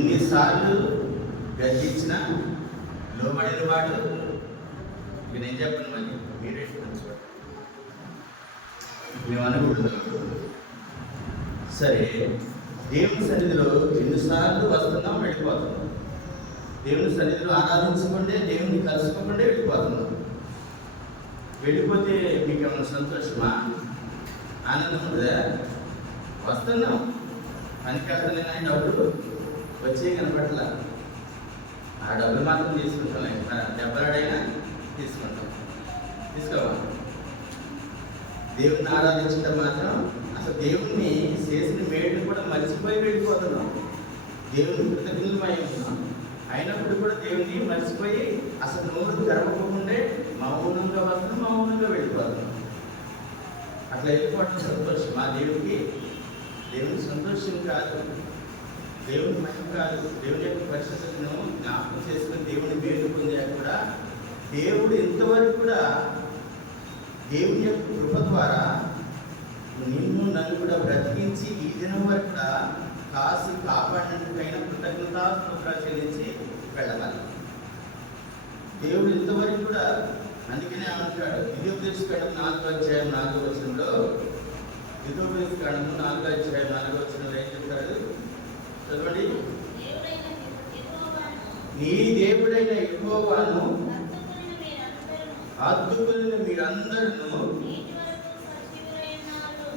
ఎన్నిసార్లు గర్జించిన లోబడిన వాడు, ఇక నేను చెప్పను, మళ్ళీ మీరే చూడండి. మేము అనుకుంటున్నాం సరే, దేవుని సన్నిధిలో ఎన్నిసార్లు వస్తున్నాం, వెళ్ళిపోతున్నాం. దేవుని సన్నిధిలో ఆరాధించకుంటే, దేవుని కలుసుకోకుండా వెళ్ళిపోతున్నాం. వెళ్ళిపోతే మీకు ఏమైనా సంతోషమా, ఆనందం ఉంటుందా? వస్తున్నాం, పనికెళ్తున్నాయి, డబ్బులు వచ్చే కనపట్ల, ఆ డబ్బులు మాత్రం తీసుకుంటాం. దెబ్బలాడైనా తీసుకుంటాం, తీసుకోవాలి. దేవుణ్ణి ఆరాధించడం మాత్రం, అసలు దేవుణ్ణి చేసిన మేలుని కూడా మర్చిపోయి వెళ్ళిపోతున్నాం. దేవుని కృతజ్ఞతమై ఉన్నాం, అయినప్పుడు కూడా దేవుని మర్చిపోయి అసలు నోరు తెరవకుండా మౌనంగా వస్తున్నాం, మౌనంగా వెళ్ళిపోతున్నాం. అట్లా వెళ్ళిపోవడం సంతోషం మా దేవుడికి? దేవుని సంతోషం కాదు, దేవుని మహిమ కాదు. దేవుని యొక్క పరిశుద్ధతను జ్ఞాపకం చేసుకుని దేవుని మేలు పొందా కూడా దేవుడు ఇంతవరకు కూడా దేవుని యొక్క కృప ద్వారా నిన్ను నన్ను కూడా బ్రతికించి ఈ దినం వరకు కూడా కాసి కాపాడినట్టుకైనా కృతజ్ఞతాస్తుతులు చెల్లించి వెళ్ళాలి. దేవుడు ఇంతవరకు కూడా, అందుకనే అంటాడు ద్వితీయోపదేశకాండం 4వ అధ్యాయం 4వ వచనంలో, ద్వితీయోపదేశకాండం 4వ అధ్యాయం 4వ వచనంలో ఏం చెప్తాడు చదవండి. నీ దేవుడైన యెహోవాను హత్తుకుని మీరందరూ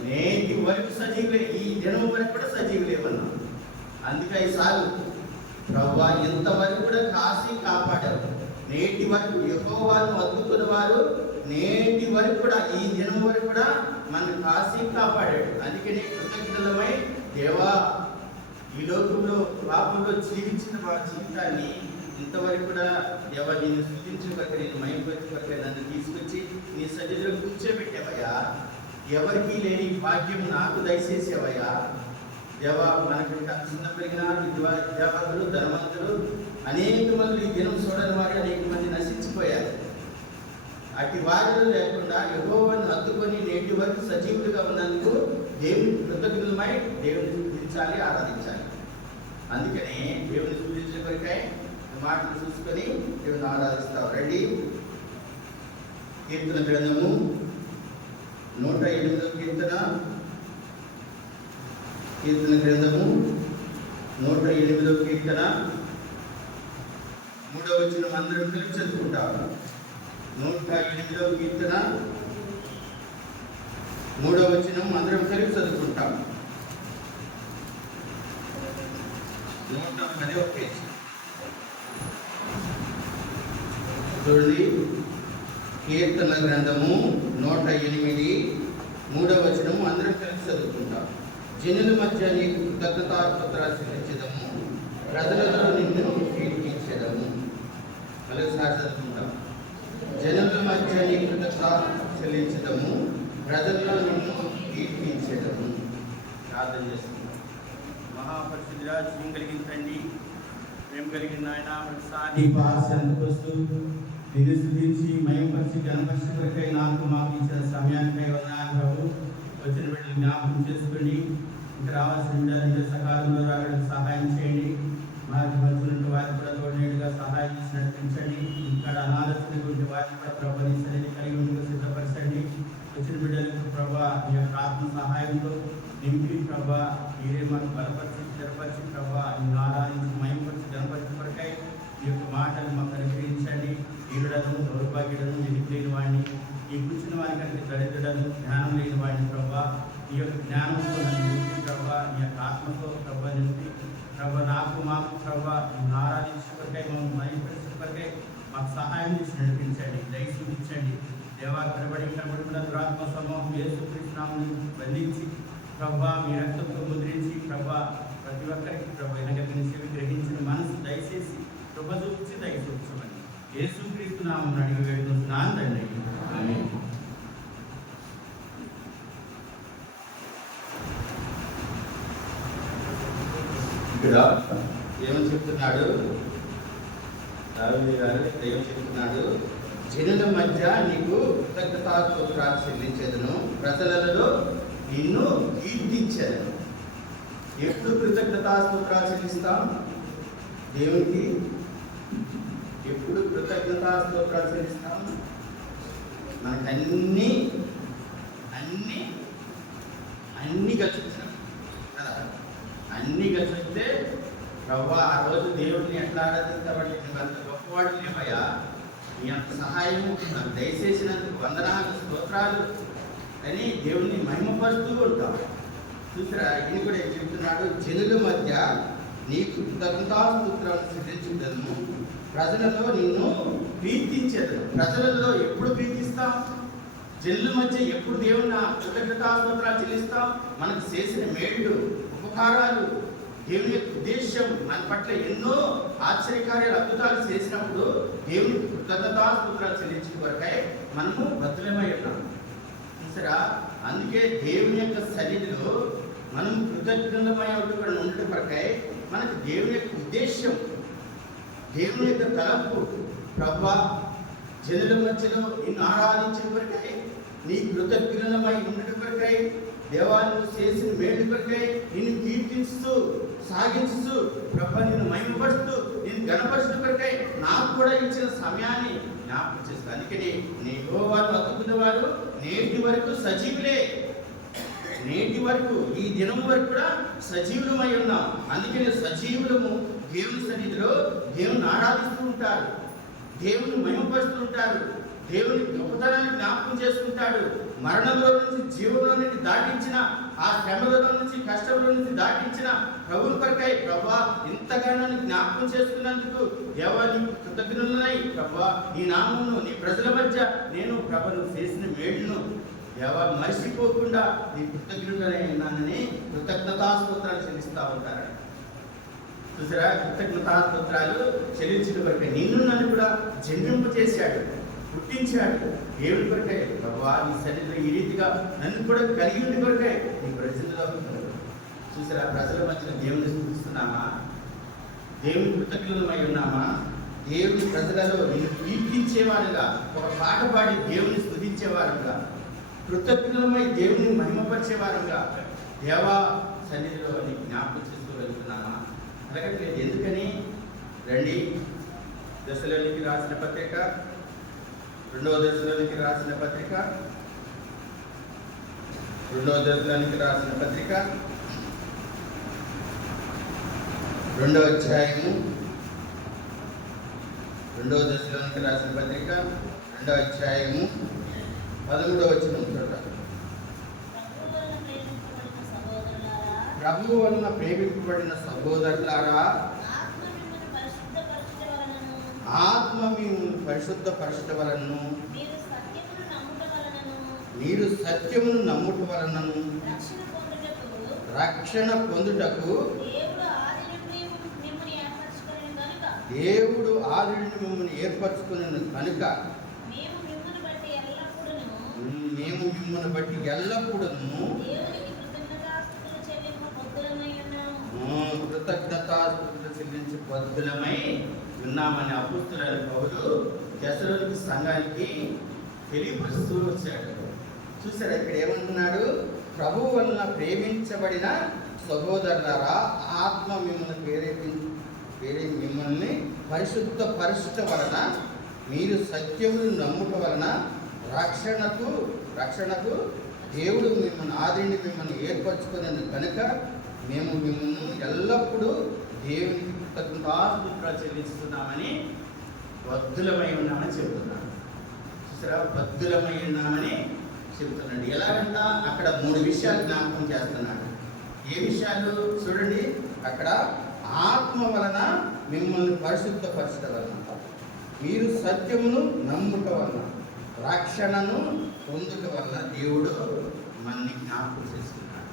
నేటి వరకు సజీవులే, ఈ దినం వరకు కూడా సజీవులేమన్నా. అందుకే ఈసారి ప్రభువా ఇంతవరకు కూడా కాసి కాపాడారు. నేటి వరకు యెహోవాను హత్తుకున్న వారు నేటి వరకు కూడా, ఈ దినం వరకు కూడా మనల్ని కాసి కాపాడాడు. అందుకనే కృతజ్ఞతలమై దేవా, ఈ లోకంలో పాపంలో జీవించిన వారి జీవితాన్ని ఇంతవరకు కూడా దేవా నేను స్తుతించిన వరకు, నేను మహిమపరిచిన వరకు నన్ను తీసుకొచ్చి నీ సన్నిధిలో కూర్చోబెట్టావయ్యా. ఎవరికి లేని భాగ్యం నాకు దయచేసేవయ్యా. దేవా, మనకు చిన్న పెరిగిన విద్యావంతులు, ధనవంతులు అనేక మంది ఈ దినం చూడని వారు అనేక మంది నశించిపోయారు. అటు వారిలో లేకుండా యెహోవాను హత్తుకొని నేటి వరకు సజీవులుగా ఉన్నందుకు దేవుని కృతజ్ఞతమై దేవుని స్తుతించాలి, ఆరాధించాలి. అందుకని దేవుని స్తుతించే కొరకై మాటలు చూసుకొని దేవుని ఆరాధిస్తాం. రెడీ? కీర్తన గ్రంథము 108వ కీర్తన, కీర్తన గ్రంథము 108వ కీర్తన 3వ వచనం అందరం కలిసి చదువుకుంటాము. 108వ కీర్తన 3వ వచనం అందరం కలిసి చదువుకుంటాము. 110వ పేజీ చూడండి. కీర్తన గ్రంథము 108 3వ వచనం అందరం కలిసి చదువుకుంటాం. జనుల మధ్య నీకు కృతజ్ఞతాస్తుతులు చెల్లించదము, ప్రజలలో నిన్ను కీర్తించదము. మరోసారి చదువుకుంటాం. జనుల మధ్య నీకు కృతజ్ఞతాస్తుతులు చెల్లించదము, ప్రజలలో నిన్ను కీర్తించదము. ప్రార్థన చేసుకుంటాం. మహాపరిశుద్ధుడా, జీవం కలిగిన తండ్రి, ప్రేమ కలిగిన ఆయన, ప్రతిసారి వస్తూ నిన్ను స్తుతించి మహిమపరిచి ఘనపరిచి కొరకై నాకు మాకు ఇచ్చిన సమయానికై వందనాలు ప్రభు. వచ్చిన బిడ్డలు జ్ఞాపకం చేసుకోండి, ఇంకా రావాల్సిన బిడ్డలు సకాలంలో రావడానికి సహాయం చేయండి. వారికి మధ్యలో వారికి కూడా తోడేడుగా సహాయం చేసి నడిపించండి. ఇక్కడ అనాలోచన వారికి కూడా ప్రభు నీ సన్నిధి కలిగి ఉండగా సిద్ధపరచండి. వచ్చిన బిడ్డలకు ప్రభా మీ యొక్క ఆత్మ సహాయంతో నింపి ప్రభా మీరే మనకు బలపరిచి స్థిరపరిచి ప్రభా నిన్ను ఆరాధించి మహిమపరిచి ఘనపరిచి కొరకై ఈ యొక్క మాటలు మాకు అనుగ్రహించండి. ఈరుడను, దౌర్భాగ్యుడను, ఎదుగు లేని వాడిని, ఈ కూర్చున్న వారికంటే దరిద్రుడను, జ్ఞానం లేని వాడిని ప్రభా ఈ యొక్క జ్ఞానంతో నన్ను నింపి ప్రభా నీ యొక్క ఆత్మతో ప్రభా నింపి ప్రభా నాకు మాకు ప్రభా నిన్ను ఆరాధించుకొరకై మమ్మల్ని మహిమపరిచుకొరకై మాకు సహాయం చేసి నడిపించండి, దయ చూపించండి. దేవా, కనబడిన దురాత్మ సమూహం యేసుక్రీస్తు నామమున బంధించి ప్రభా మీ రక్తంతో ముద్రించి ప్రభా ప్రతి ఒక్కరికి ప్రభా ఎనగని సేవ గ్రహించిన మనసు దయచేసి కృప చూపించి దయ చూపించమని యేసుక్రీస్తు నామమున అడిగి వేడుకుంటున్నాను తండ్రి. ఆమేన్. ఇక్కడ ఏమని చెప్తున్నాడు దావీదు గారు? ఏమని చెప్తున్నాడు? జనుల మధ్య నీకు కృతజ్ఞతాస్తుతులు చెల్లించేదను, ప్రజలలో నిన్ను కీర్తించేదను. ఎప్పుడు కృతజ్ఞతాస్తుతులు చెల్లిస్తాం? దేవునికి ఎప్పుడు కృతజ్ఞతా స్తోత్రాలు చెల్లిస్తాము. మనకు అన్ని గచ్చుతాం కదా. అన్ని గచ్చితే ప్రభువా ఆ రోజు దేవుడిని ఎట్లా ఆరాధిస్తామంటే నువ్వు అంత గొప్పవాడు లేవయ్యా, నీ అంత సహాయము నాకు దయచేసినందుకు వందనాలు స్తోత్రాలు అని దేవుణ్ణి మహిమపరుస్తూ ఉంటాం. చూసారా, ఈయన కూడా ఏం చెప్తున్నాడు, జనుల మధ్య నీకు కృతజ్ఞతాస్తుత్రాలను సిద్ధించుటను, ప్రజలలో నిన్ను ప్రీతించేదను. ప్రజలలో ఎప్పుడు ప్రీతిస్తాం? జనుల మధ్య ఎప్పుడు దేవుని కృతజ్ఞతాస్తుత్రాలు చెల్లిస్తాం? మనకు చేసిన మేళ్ళు ఉపకారాలు, దేవుని యొక్క ఉద్దేశం, మన పట్ల ఎన్నో ఆశ్చర్యకార్యాలు అద్భుతాలు చేసినప్పుడు దేవుని కృతజ్ఞతాస్తుత్రాలు చెల్లించిన కొరకై మనము బతులమై ఉన్నాం. చూసారా, అందుకే దేవుని యొక్క సన్నిధిలో మనం కృతజ్ఞతమై ఉండటం కొరకై మనకు దేవుని యొక్క ఉద్దేశం, దేవుని యొక్క తలంపు, ప్రభువా జనుల మధ్యలో నిన్ను ఆరాధించిన కొరకై, నీ కృతజ్ఞతమై ఉండటం కొరకై, దేవాలను చేసిన మేలు కొరకై నిన్ను కీర్తిస్తూ సాగించు, ప్రభా నిన్ను మహిమపరుస్తూ నిన్ను గణపరచడం కొరకై నాకు కూడా ఇచ్చిన సమయాన్ని జ్ఞాపకం చేస్తూ, అందుకని నీ యెహోవాను వెతుకుతున్న వారు నేటి వరకు సజీవులే. నేటి వరకు ఈ దినం వరకు కూడా సజీవులమై ఉన్నాం. అందుకని సజీవులము దేవుని సన్నిధిలో దేవుని ఆరాధిస్తూ ఉంటారు, దేవుని మహిమపరుస్తూ ఉంటారు, దేవుని గొప్పతనాన్ని జ్ఞాపకం చేసుకుంటాడు. మరణంలో నుంచి జీవంలో నుంచి దాటించిన, ఆ శ్రమలో నుంచి కష్టంలో నుంచి దాటించిన ప్రభువు కొరకై ప్రభువా ఇంతగానో జ్ఞాపకం చేసుకున్నందుకు దేవా నీకు కృతజ్ఞతలున్నాయి. ప్రభువా నీ నామమును నీ ప్రజల మధ్య నేను ప్రభువు చేసిన మేలును దేవా మర్చిపోకుండా నీ కృతజ్ఞతలై ఉన్నానని కృతజ్ఞతాస్తోత్రాలు చెల్లిస్తూ ఉంటారు. చూసారా, కృతజ్ఞతాస్తోత్రాలు చెల్లించిన కొరకై నిన్ను నన్ను కూడా జన్మింప చేశాడు, పుట్టించాడు. దేవుని కొరకై ప్రభువా నీ సన్నిధిలో ఈ రీతిగా నన్ను కూడా కలిగి ఉండి కొరకై నీ ప్రజల్లో చూసారా, ప్రజల మధ్యన దేవుని స్తుతిస్తున్నామా? దేవుని కృతజ్ఞతమై ఉన్నామా? దేవుని ప్రజలలో నిన్ను కీర్తించేవారుగా, ఒక పాట పాడి దేవుని స్తుతించేవారుగా, కృతజ్ఞతమై దేవుని మహిమపరిచేవారుగా దేవా సన్నిధిలో నీ జ్ఞాపకం చేస్తూ వెళ్తున్నామా? అడగట్లేదు. ఎందుకని? రండి, దశలోనికి రాసిన పత్రిక, 2వ దశలోనికి రాసిన పత్రిక, 2వ దశలోనికి రాసిన పత్రిక 2వ అధ్యాయము, 2వ దశలోనికి రాసిన పత్రిక 2వ అధ్యాయము 13వ వచనం చూడండి. ప్రభువు వలన ప్రేమింపబడిన సహోదరులారా, ఆత్మ మేము పరిశుద్ధపరచుట వలనను, మీరు సత్యమును నమ్ముట వలనను రక్షణ పొందుటకు దేవుడు ఆది నుండి మిమ్మల్ని ఏర్పరచుకుని కనుక మేము మిమ్మల్ని బట్టి ఎల్లప్పుడూ కృతజ్ఞతాస్తుతులు చెల్లించి బద్ధులమై ఉన్నామని అపోస్తలుడైన పౌలు దశలోనికి సంఘానికి తెలియపరుస్తూ వచ్చాడు. చూసారా, ఇక్కడ ఏమంటున్నాడు? ప్రభువు వలన ప్రేమించబడిన సహోదరులారా, ఆత్మ మిమ్మల్ని పరిశుద్ధపరచుట వలన, మీరు సత్యమును నమ్ముట వలన రక్షణకు దేవుడు మిమ్మల్ని ఆదిని మిమ్మల్ని ఏర్పరచుకుని కనుక మేము మిమ్మల్ని ఎల్లప్పుడూ దేవునికి కృతజ్ఞతాస్తుతులు చెల్లిస్తున్నామని బద్ధులమై ఉన్నామని చెబుతున్నాడు. చూసారా, బద్ధులమై ఉన్నామని చెబుతున్నాడు. ఎలాగంట? అక్కడ 3 విషయాలు జ్ఞాపకం చేస్తున్నాడు. ఏ విషయాలు చూడండి. అక్కడ ఆత్మ వలన మిమ్మల్ని పరిశుద్ధపరచడం వలన, మీరు సత్యమును నమ్ముట వలన, రక్షణను పొందుట వలన దేవుడు మనల్ని జ్ఞాపకం చేసుకున్నాడు.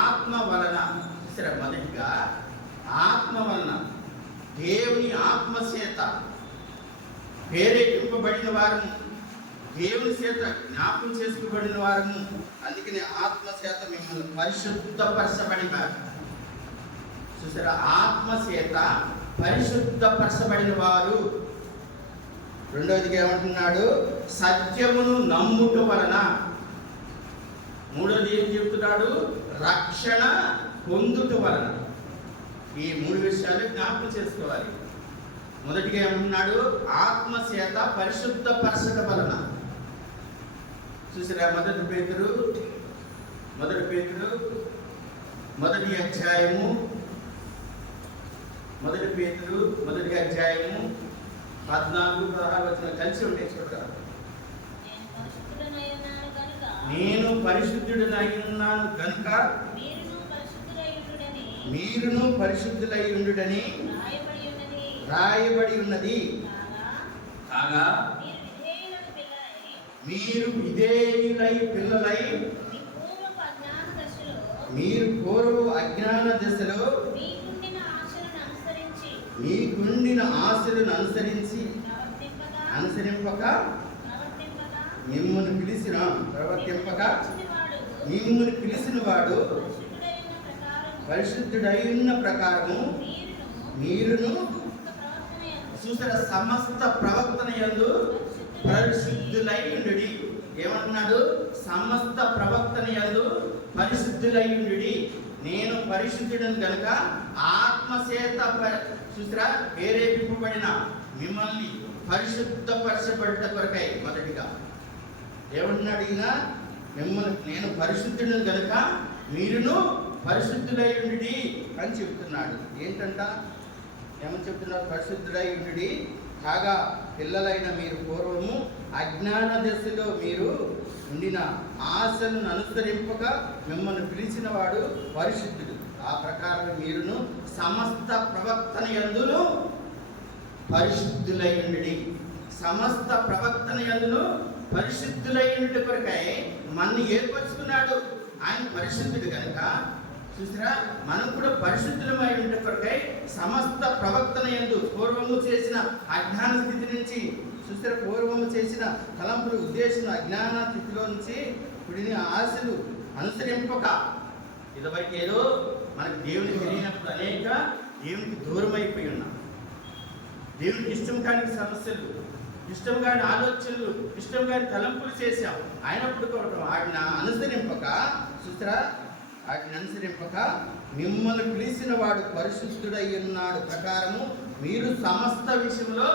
ఆత్మ వలన చూసారా, మొదటిగా ఆత్మ వలన, దేవుని ఆత్మచేత ప్రేరేపింపబడిన వారము, దేవుని చేత జ్ఞాపకం చేసుకోబడిన వారము. అందుకని ఆత్మచేత మిమ్మల్ని పరిశుద్ధపరచబడిన వారు. చూసారా, ఆత్మచేత పరిశుద్ధపరచబడిన వారు. రెండవదిగా ఏమంటున్నాడు? సత్యమును నమ్ముట వలన. మూడవది ఏం చెప్తున్నాడు? రక్షణ పొందుట వలన. ఈ 3 విషయాలు జ్ఞాపకం చేసుకోవాలి. మొదటిగా ఏమన్నాడు? ఆత్మచేత పరిశుద్ధపరచట వలన. చూసారా? మొదటి పేతురు మొదటి అధ్యాయము 14-16 కలిసి ఉంటాయి చూడరా. నేను పరిశుద్ధుడనై ఉన్నాను కనుక మీరును పరిశుద్ధులై ఉండుడని రాయబడి ఉన్నది. కాగా మీరు విధేయులై పిల్లలై మీరు పూర్వ అజ్ఞాన దశలో మీకుండిన ఆశలను అనుసరింపక మిమ్మల్ని పిలిచిన వాడు పరిశుద్ధుడైన ప్రకారము మీరును చూసారా సమస్త ప్రవర్తన యందు పరిశుద్ధులై ఉండుడి. ఏమంటున్నాడు? సమస్త ప్రవర్తన యందు పరిశుద్ధులై ఉండుడి. నేను పరిశుద్ధుడను కనుక ఆత్మచేత చూసారా ప్రేరేపింపబడిన మిమ్మల్ని పరిశుద్ధపరచబడ్డ కొరకై మొదటిగా ఏమంటున్నాడు ఈయన? మిమ్మల్ని నేను పరిశుద్ధుడను కనుక మీరును పరిశుద్ధులై ఉండుడి అని చెప్తున్నాడు. ఏంటంట? ఏమని చెప్తున్నారు? పరిశుద్ధులై ఉండుడి. కాగా పిల్లలైన మీరు పూర్వము అజ్ఞాన దశలో మీరు ఉండిన ఆశలను అనుసరింపక మిమ్మల్ని పిలిచిన వాడు పరిశుద్ధుడు. ఆ ప్రకారం మీరును సమస్త ప్రవర్తన యందును పరిశుద్ధులై ఉండుడి. సమస్త ప్రవర్తన యందును పరిశుద్ధులై ఉండుట కొరకై మనల్ని ఏర్పరచుకున్నాడు. ఆయన పరిశుద్ధుడు కనుక చూసారా మనం కూడా పరిశుద్ధులమై ఉండే కొరకై సమస్త ప్రవర్తన యందు పూర్వము చేసిన అజ్ఞాన స్థితి నుంచి చూసారా పూర్వము చేసిన తలంపులు ఉద్దేశం అజ్ఞాన స్థితిలో నుంచి పుడిన ఆశలు అనుసరింపక ఇదివరకు ఏదో మనకు దేవునికి తెలియనప్పుడు అనేక దేవునికి దూరం అయిపోయి ఉన్నాం. దేవునికి ఇష్టం కాని సమస్యలు, ఇష్టం కాని ఆలోచనలు, ఇష్టం కాని తలంపులు చేశాం. అయినప్పుడు కూడా వాటిని అనుసరింపక చూసారా వాటిని అనుసరింపక మిమ్మల్ని పిలిచిన వాడు పరిశుద్ధుడై ఉన్నాడు ప్రకారము మీరు సమస్త విషయంలో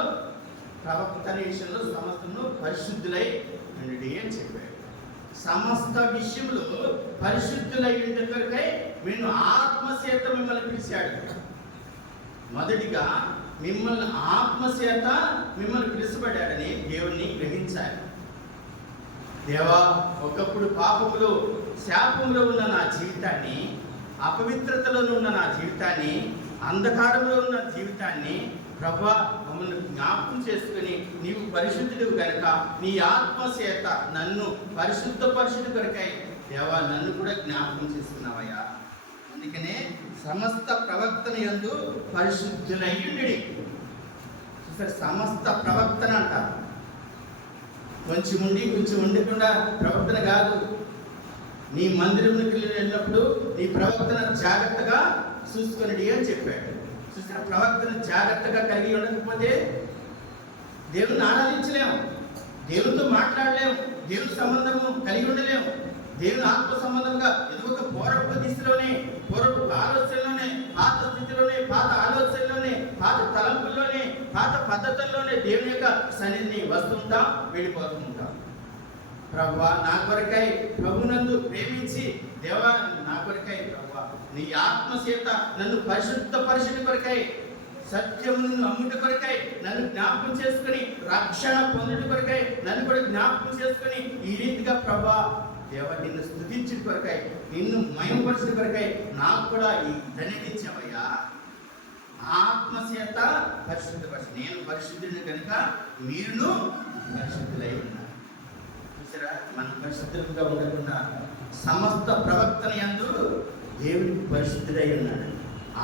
ప్రవర్తన విషయంలో సమస్తను పరిశుద్ధులై ఉండి అని చెప్పాడు. సమస్త విషయంలో పరిశుద్ధులై ఉండే కొరకై మీరు ఆత్మచేత మిమ్మల్ని పిలిచాడు. మొదటిగా మిమ్మల్ని ఆత్మచేత మిమ్మల్ని పిలుచబడ్డాడని దేవుణ్ణి గ్రహించాలి. దేవా, ఒకప్పుడు పాపములో శాపంలో ఉన్న నా జీవితాన్ని, అపవిత్రతలో ఉన్న నా జీవితాన్ని, అంధకారంలో ఉన్న జీవితాన్ని ప్రభువా మమ్మల్ని జ్ఞాపకం చేసుకుని నీవు పరిశుద్ధుడు కనుక నీ ఆత్మచేత నన్ను పరిశుద్ధపరచుడు కొరకై దేవా నన్ను కూడా జ్ఞాపకం చేసుకున్నావయ్యా. అందుకనే సమస్త ప్రవర్తన యందు పరిశుద్ధులై ఉండుడి. చూసారు సమస్త ప్రవర్తన అంటారు. కొంచెం ఉండి కొంచెం ఉండకుండా ప్రవర్తన కాదు. నీ మందిరంలోకి వెళ్ళినప్పుడు నీ ప్రవర్తన జాగ్రత్తగా చూసుకొనిడి అని చెప్పాడు. చూసిన ప్రవర్తన జాగ్రత్తగా కలిగి ఉండకపోతే దేవుని ఆరాధించలేము, దేవునితో మాట్లాడలేము, దేవుని సంబంధము కలిగి ఉండలేము. దేవుని ఆత్మ సంబంధంగా ఏదో ఒక పూర్వపు దిశలోనే, పూర్వపు ఆలోచనలోనే, పాత స్థితిలోనే, పాత ఆలోచనలోనే, పాత తలంపుల్లోనే, పాత పద్ధతుల్లోనే దేవుని యొక్క సన్నిధిని వస్తుంటాం, వెళ్ళిపోతుంటాం. ప్రభువా నా కొరకై ప్రభునందు ప్రేమించి దేవా నా కొరకై ప్రభువా నీ ఆత్మచేత నన్ను పరిశుద్ధపరచుట కొరకై, సత్యమును నమ్ముట కొరకై నన్ను జ్ఞాపకం చేసుకుని రక్షణ పొందుట కొరకై నన్ను కూడా జ్ఞాపకం చేసుకుని ఈ రీతిగా ప్రభువా దేవా నిన్ను స్తుతించుట కొరకై, నిన్ను మహిమపరచుట కొరకై నాకు కూడా ఈ ధన్యత ఇచ్చావయ్యా. ఆత్మచేత పరిశుద్ధపరచు. నేను పరిశుద్ధుడిని కనుక మీరును పరిశుద్ధులై ఉన్నారు. చూసారా మనం పరిశుద్ధులుగా ఉండకుండా సమస్త ప్రవర్తన యందు దేవుడికి పరిశుద్ధుడై ఉన్నాడు.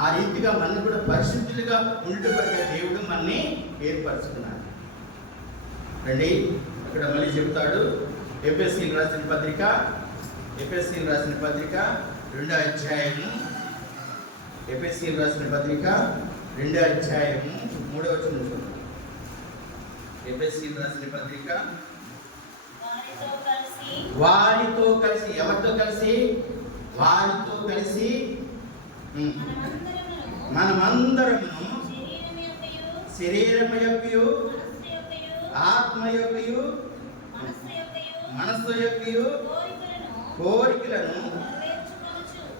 ఆ రీతిగా మనం కూడా పరిశుద్ధులుగా ఉండటం కొరకే దేవుడు మనల్ని ఏర్పరచుకున్నాడు. రండి ఇక్కడ మళ్ళీ చెప్తాడు. ఎఫెసీయులకు రాసిన పత్రిక 2వ అధ్యాయము, ఎఫెసీయులకు రాసిన పత్రిక 2వ అధ్యాయము 3వ వచనం చూడండి. ఎఫెసీయులకు రాసిన పత్రిక వారితో కలిసి ఎవరితో కలిసి? వారితో కలిసి మనమందరము శరీరము యొక్కయు ఆత్మ యొక్కయు మనస్సు యొక్కయు కోరికలను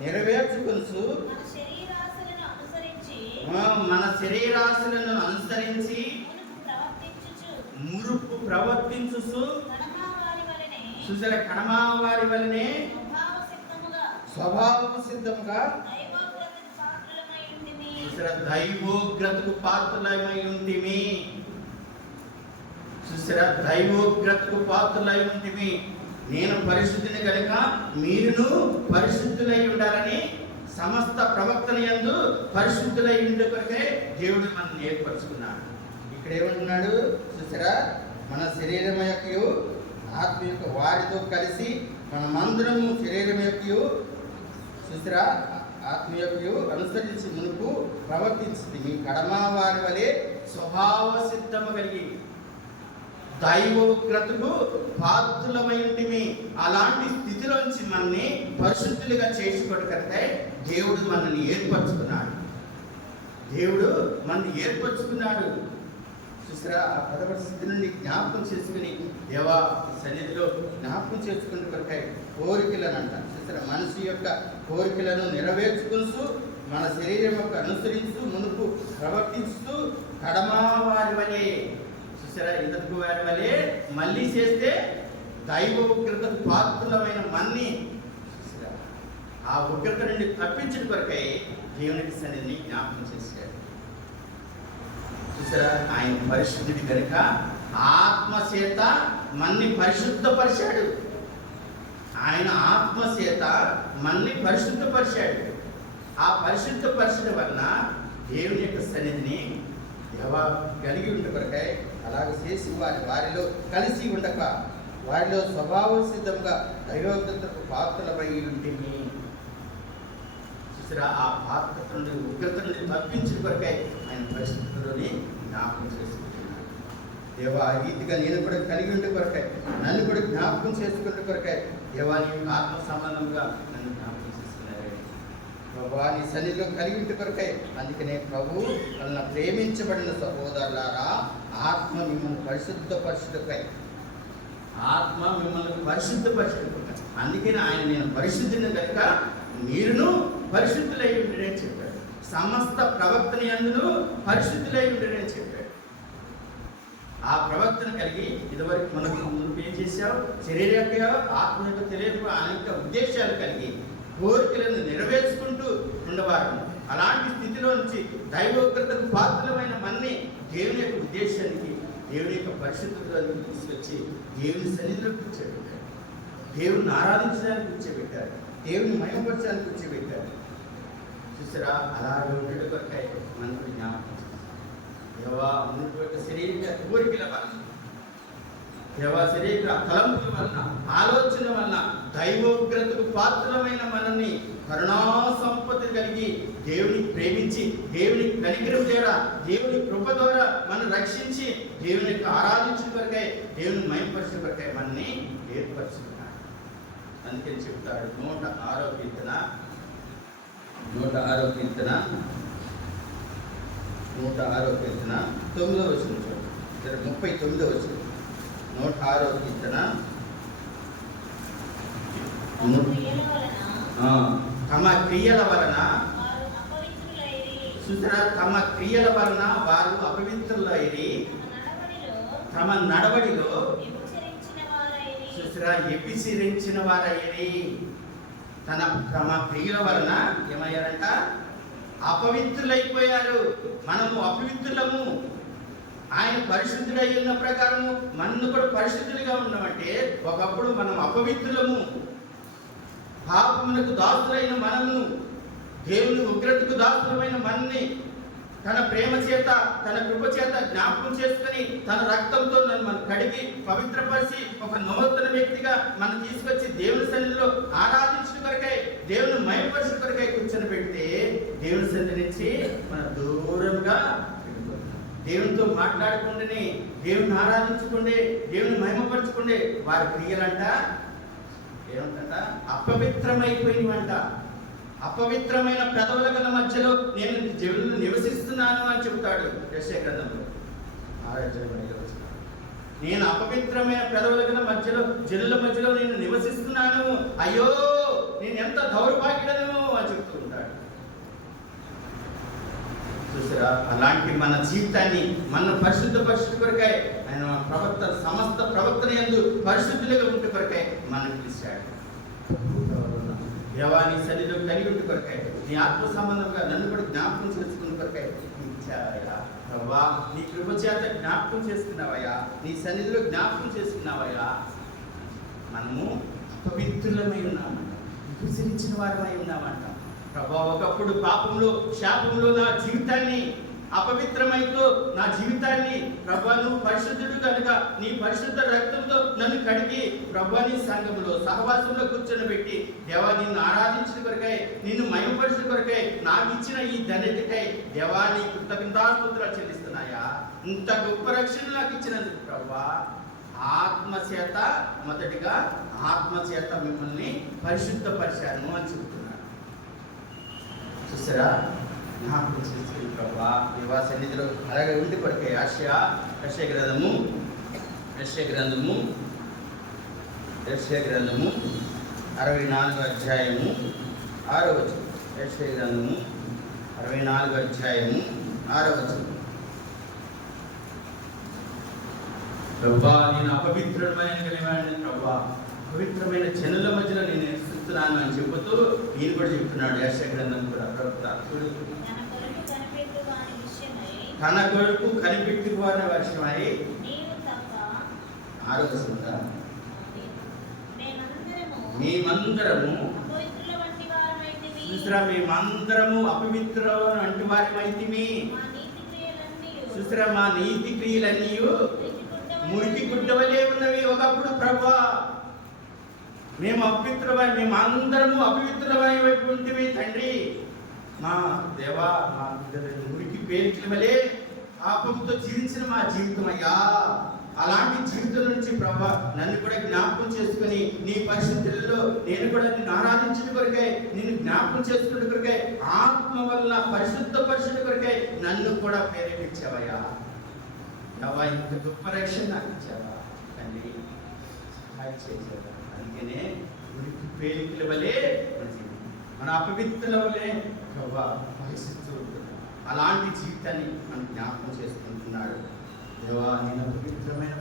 నెరవేర్చుకొనుచు మన శరీరాశలను అనుసరించి మురుపు ప్రవర్తించుచు చూసారా, కణమా వారి వలనే స్వభావము సిద్ధముగా చూసారా, దైవోగ్రతకు పాత్రులమై ఉంటిమి. చూసారా, దైవోగ్రతకు పాత్రులై ఉంటిమి. నేను పరిశుద్ధిని కనుక మీరును పరిశుద్ధులై ఉండాలని సమస్త ప్రవక్తల యందు పరిశుద్ధులై ఉండే కొరకే దేవుడు మనల్ని ఏర్పరచుకున్నాడు. ఇక్కడ ఏమంటున్నాడు చూసారా, మన శరీరం యొక్కయు ఆత్మ యొక్క వారితో కలిసి మనమందరము శరీరం యొక్కయు చూసారా ఆత్మ యొక్కయు అనుసరించి మునుపు ప్రవర్తించింది. మీ కడమా వారి వలె స్వభావ సిద్ధము కలిగి దైవోగ్రతకు పాత్రులమై ఉంటిమి. అలాంటి స్థితిలోంచి మనల్ని పరిశుద్ధులుగా చేసుకొనకై దేవుడు మనల్ని ఏర్పరచుకున్నాడు. దేవుడు మనల్ని ఏర్పరచుకున్నాడు. చూసారా, ఆ పదవ స్థితి నుండి జ్ఞాపకం చేసుకుని దేవా సన్నిధిలో జ్ఞాపకం చేసుకునే కొరకై కోరికలను అంట. చూసారా, మనిషి యొక్క కోరికలను నెరవేర్చుకుంటూ మన శరీరం యొక్క అనుసరిస్తూ మునుపు ప్రవర్తిస్తూ కడమా వారి వలె చూసారా, ఇతరుకు వారి వలె మళ్ళీ చేస్తే దైవ ఉగ్రతకు పాత్రులమైన మన్ని చూసారా, ఆ ఉగ్రత నుండి తప్పించిన కొరకై దేవునికి సన్నిధిని జ్ఞాపకం చేశాడు. చూసారా, ఆయన పరిశుద్ధుడి కనుక ఆత్మచేత మన్ని పరిశుద్ధపరిచాడు. ఆయన ఆత్మచేత మన్ని పరిశుద్ధపరిచాడు. ఆ పరిశుద్ధపరచడం వలన దేవుని యొక్క సన్నిధిని కలిగి ఉండే కొరకై అలాగ చేసి వారిలో కలిసి ఉండక వారిలో స్వభావ సిద్ధంగా దైవోగ్రతకు పాత్రలమై ఉంటుంది. చూసారా, ఆ పాత్ర నుండి ఉగ్రత నుండి తప్పించిన కొరకై ఆయన పరిస్థితుల్లోని జ్ఞాపకం చేసుకుంటున్నాడు. దేవా, ఆ రీతిగా నేను కూడా కలిగి ఉండే కొరకై నన్ను కూడా జ్ఞాపకం చేసుకునే కొరకై దేవా నీ ఆత్మ సంబంధంగా నన్ను జ్ఞాపకం చేసుకున్నారు. ప్రభా, నీ సన్నిధిలో కలిగి ఉంటే కొరకై అందుకనే ప్రభు నన్ను ప్రేమించబడిన సహోదరులారా, ఆత్మ మిమ్మల్ని పరిశుద్ధపరచుటకై ఆత్మ మిమ్మల్ని పరిశుద్ధపరచుటకై అందుకని ఆయన నేను పరిశుద్ధిని కనుక మీరును పరిశుద్ధులై ఉండడని చెప్పాడు. సమస్త ప్రవక్తన యందును పరిశుద్ధులై ఉండడని చెప్పాడు. ఆ ప్రవక్తను కలిగి ఇదివరకు మనకు ముందు ఏం చేశావు, శరీర యొక్క ఆత్మ యొక్క తెలియక అనేక ఉద్దేశాలు కలిగి కోరికలను నెరవేర్చుకుంటూ ఉండవారు. అలాంటి స్థితిలో నుంచి దైవోగ్రతకు పాత్రమైన మన్ని దేవుని యొక్క ఉద్దేశానికి దేవుని యొక్క పరిశుద్ధతను తీసుకొచ్చి దేవుని సన్నిధిలో కూర్చోబెట్టారు. దేవుని ఆరాధించడానికి కూర్చోబెట్టారు. దేవుని మహిమపరచడానికి కూర్చోబెట్టారు. చూసారా, అలాగే ఉండేటి కొరకై మనకు జ్ఞాపకం దేవా ఉన్నటువంటి శరీర కోరికల వలన దేవా శరీర తలంపుల వలన ఆలోచన వలన దైవోగ్రతకు పాత్రమైన మనల్ని కరుణా సంపత్తి కలిగి దేవుని ప్రేమించి దేవుని కనికరం ద్వారా దేవుని కృప ద్వారా మనం రక్షించి దేవుని యొక్క ఆరాధించిన కొరకై దేవుని మహిమపరచిన కొరకై మనల్ని ఏర్పరచుకున్నాడు. అందుకని చెప్తాడు 106వ కీర్తన 9వ కీర్తన 9వ వచనం చూడండి. 39వ వచనం 106వ కీర్తన తమ క్రియల వలన చూసారా, తమ క్రియల వలన వారు అపవిత్రులైరి, తమ నడవడిలో చూసారా వ్యభిచరించిన వారైరి. తమ క్రియల వలన ఏమయ్యారంట, అపవిత్రులైపోయారు. మనము అపవిత్రులము. ఆయన పరిశుద్ధుడై ఉన్న ప్రకారము మనను కూడా పరిశుద్ధులుగా ఉన్నామంటే ఒకప్పుడు మనం అపవిత్రులము. పాపమునకు దాసులైన మనము దేవుని ఉగ్రతకు దాసులమైన మనని తన ప్రేమ చేత తన కృప చేత జ్ఞాపకం చేసుకుని తన రక్తంతో మనం కడిగి పవిత్రపరిచి ఒక నూతన వ్యక్తిగా మనం తీసుకొచ్చి దేవుని సన్నిధిలో ఆరాధించిన కొరకై దేవుని మహిమపరిచిన కొరకై కూర్చొని పెడితే దేవుని సన్నిధి నుంచి మన దూరంగా దేవునితో మాట్లాడుకుంటేనే దేవుని ఆరాధించుకుంటే దేవుని మహిమపరచుకుంటే వారి క్రియలంట ఏమంట అపవిత్రమైపోయినవంట. అపవిత్రమైన పెదవుల గల మధ్యలో నేను జనులు నివసిస్తున్నాను అని చెప్తాడు యెషయా గ్రంథంలో. నేను అపవిత్రమైన పెదవుల గల మధ్యలో జనుల మధ్యలో నేను నివసిస్తున్నాను, అయ్యో నేను ఎంత దౌర్భాగ్యుడను అని చెప్తూ ఉంటాడు. చూసారా, అలాంటి మన జీవితాన్ని మన పరిశుద్ధ కొరకై ఆయన సమస్త ప్రవర్తన యందు పరిశుద్ధులుగా ఉంటే కొరకై మనకు పిలిచాడు. దేవా నీ సన్నిధిలో కలిగి ఉంటే కొరకై, నీ ఆత్మ సంబంధంగా నన్ను కూడా జ్ఞాపకం చేసుకున్న కొరకై ఇచ్చావయ్యా. ప్రభా నీ కృప చేత జ్ఞాపకం చేసుకున్నావయ్యా, నీ సన్నిధిలో జ్ఞాపకం చేసుకున్నావయ్యా. మనము పవిత్రులమై ఉన్నామంట, విభజించిన వారమై ఉన్నామంట. ప్రభా ఒకప్పుడు పాపంలో శాపంలో నా జీవితాన్ని అపవిత్రమైతో నా జీవితాన్ని ప్రభా నువ్వు పరిశుద్ధుడు కనుక నీ పరిశుద్ధ రక్తంతో నన్ను కడిగి ప్రభా నీ సంఘంలో సహవాసంలో కూర్చొని పెట్టి దేవా నిన్ను ఆరాధించిన కొరకై, నిన్ను మహిమపరిచిన కొరకై, నాకు ఇచ్చిన ఈ ధన్యతకై దేవా నీ కృతజ్ఞతాస్తుతులు చెల్లిస్తున్నాయా. ఇంత గొప్ప రక్షణ నాకు ఇచ్చినందుకు ప్రభా ఆత్మచేత, మొదటిగా ఆత్మచేత మిమ్మల్ని పరిశుద్ధపరిచాను అని చెప్తున్నాను. చూసారా, జ్ఞాపకం చేస్తుంది ప్రభా దేవా సన్నిధిలో అలాగే ఉండి కొరకే. యెషయా గ్రంథము 64 అధ్యాయము 6వ వచనం. యెషయా గ్రంథము 64 అధ్యాయము 6వ వచనం. ప్రభా నేను అపవిత్రమైన ప్రభా పవిత్రమైన జనుల మధ్యలో నేను నివసిస్తున్నాను అని చెబుతూ ఈయన కూడా చెప్తున్నాడు. యెషయా గ్రంథం కూడా ప్రవక్తుడు తన కొరకు కనిపెట్టుకోవాలని వర్షమై ఆరోగ్యంగా మేమందరము చూసిరా, మేమందరము అపవిత్ర వంటి వారమైతిమి. చూసిరా, మా నీతి క్రియలన్నీ మురికి గుడ్డవలే ఉన్నవి ఒకప్పుడు ప్రభా. మేమందరము అపవిత్రమై వైపు ఉంటివి తండ్రి. మా దేవా మా మురికి పేరికల వలె పాపంతో జీవించిన మా జీవితం అయ్యా. అలాంటి జీవితం నుంచి ప్రభా నన్ను కూడా జ్ఞాపకం చేసుకుని నీ పరిశుద్ధులలో నేను కూడా నిన్ను ఆరాధించిన కొరకై, నిన్ను జ్ఞాపకం చేసుకున్న కొరకై, ఆత్మ వల్ల పరిశుద్ధ కొరకై నన్ను కూడా ప్రేరేపించావయ్యా. దేవా ఇంత గొప్ప రక్షణ నాకు ఇచ్చావా తండ్రి, సహాయం చేసేవా. అందుకనే మురికి పేరికల వలె మన అపవిత్రుల వలె ప్రభా పరిస్థితి ఉంటుంది. అలాంటి జీవితాన్ని మనం జ్ఞాపకం చేసుకుంటున్నాడు. దేవా నేను అపవిత్రమైన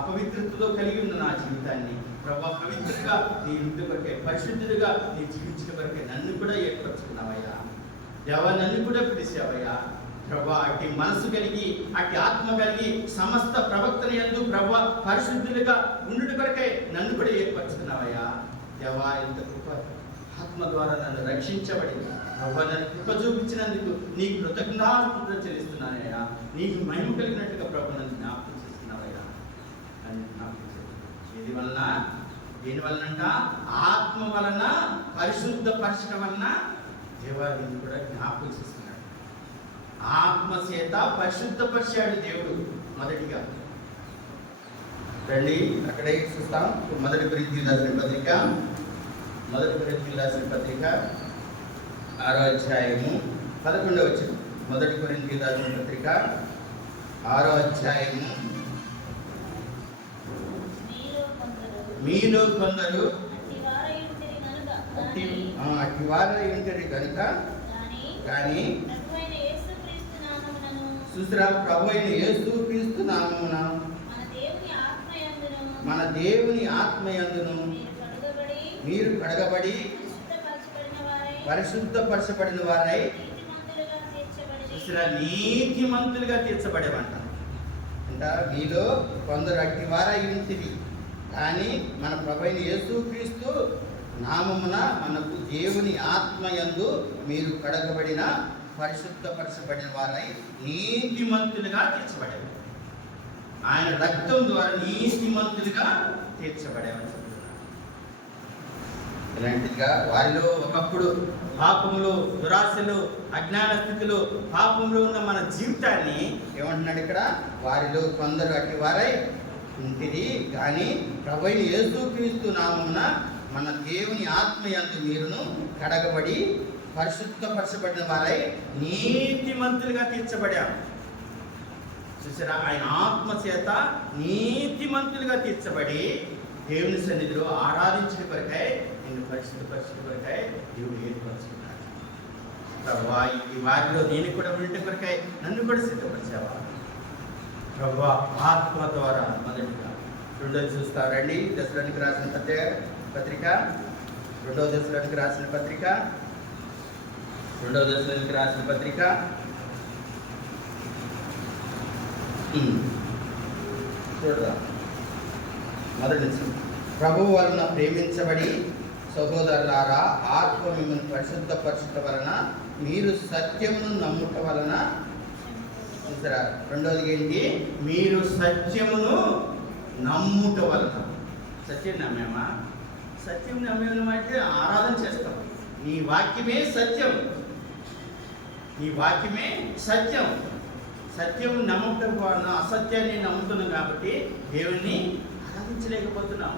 అపవిత్రతలో కలిగి ఉన్న నా జీవితాన్ని ప్రభా పవిత్రంగా నీ ఇంటి వరకే, పరిశుద్ధుడిగా నీ జీవించిన వరకే నన్ను కూడా ఏర్పరచుకున్నావయ్యా. దేవా నన్ను కూడా పిలిచావయ్యా. ప్రభా అట్టి మనసు కలిగి, అట్టి ఆత్మ కలిగి, సమస్త ప్రవక్తన యందు ప్రభా పరిశుద్ధులుగా ఉండుట కొరకే నన్ను కూడా ఏర్పరచుకున్నావయ్యా. దేవా ఇంత కృప ఆత్మ ద్వారా నన్ను రక్షించబడింది ప్రభా. నన్ను కృప చూపించినందుకు నీకు కృతజ్ఞతాస్తుతులు చెల్లిస్తున్నానయ్యా. నీకు మహిమ కలిగినట్టుగా ప్రభు నన్ను జ్ఞాపకం చేస్తున్నావయ్యా. దేని వలనంట? ఆత్మ వలన పరిశుద్ధపరచడం వలన దేవా నిన్ను కూడా జ్ఞాపకం చేస్తున్నాడు. ఆత్మ చేత పరిశుద్ధపరిచాడు దేవుడు. మొదటిగా రండి అక్కడే చూస్తాం. మొదటి కొరింథీయులకు రాసిన పత్రిక 6వ అధ్యాయము 11వ వచనం. మొదటి కొరింథీయులకు రాసిన పత్రిక 6వ అధ్యాయము. మీలో కొందరు అట్టివారై ఉంటరి కనుక కానీ చూసిరా, ప్రభు అయిన యేసుక్రీస్తు నామమున మన దేవుని ఆత్మయందును మీరు కడగబడి పరిశుద్ధపరచబడిన వారై నీతిమంతులుగా తీర్చబడేవంట. అంట మీలో కొందరు అట్టి వారై ఉంటివి కానీ మన ప్రభువైన యేసుక్రీస్తు నామమున మనకు దేవుని ఆత్మయందు మీరు కడగబడిన పరిశుద్ధపరచబడిన వారై నీతిమంతులుగా తీర్చబడేవారు. ఆయన రక్తం ద్వారా నీతిమంతులుగా తీర్చబడేవని చెప్తున్నారు. ఇలాంటిదిగా వారిలో ఒకప్పుడు పాపములు, దురాశలు, అజ్ఞాన స్థితిలో పాపంలో ఉన్న మన జీవితాన్ని ఏమంటున్నాడు ఇక్కడ? వారిలో కొందరు అట్టి వారై ఉంటిరి కానీ ప్రభువైన యేసుక్రీస్తు నామమున మన దేవుని ఆత్మయందు మీరును కడగబడి పరిశుద్ధపరచబడిన వారై నీతిమంతులుగా తీర్చబడాం. చూసారా, ఆయన ఆత్మ చేత నీతిమంతులుగా తీర్చబడి దేవుని సన్నిధిలో ఆరాధించిన కొరకై నిన్ను పరిశుద్ధపరచిన కొరకై దేవుడు ఏర్పరచుకున్నాడు. ప్రభువా, ఈ వారిలో నేను కూడా ఉండే కొరకై నన్ను కూడా సిద్ధపరిచావా ప్రభువా, ఆత్మ ద్వారా. మొదటిగా రెండోది చూస్తారండి, దశలోనికి రాసిన పత్రిక, రెండవ దశలోనికి రాసిన పత్రిక, రెండవ దశలోనికి రాసిన పత్రిక చూడదా. మొదటి ప్రభువు వలన ప్రేమించబడి సహోదరులారా, ఆత్మ మిమ్మల్ని పరిశుద్ధపరచుట వలన మీరు సత్యమును నమ్ముట వలన. చూసారా, రెండవది ఏంటి? మీరు సత్యమును నమ్ముట వలన. సత్యం నమ్మేమా? సత్యం నమ్మేమంటే ఆరాధన చేస్తాం. నీ వాక్యమే సత్యం, నీ వాక్యమే సత్యం. సత్యం నమ్మటం వలన అసత్యాన్ని నమ్ముతున్నాం కాబట్టి దేవుణ్ణి ఆరాధించలేకపోతున్నాం.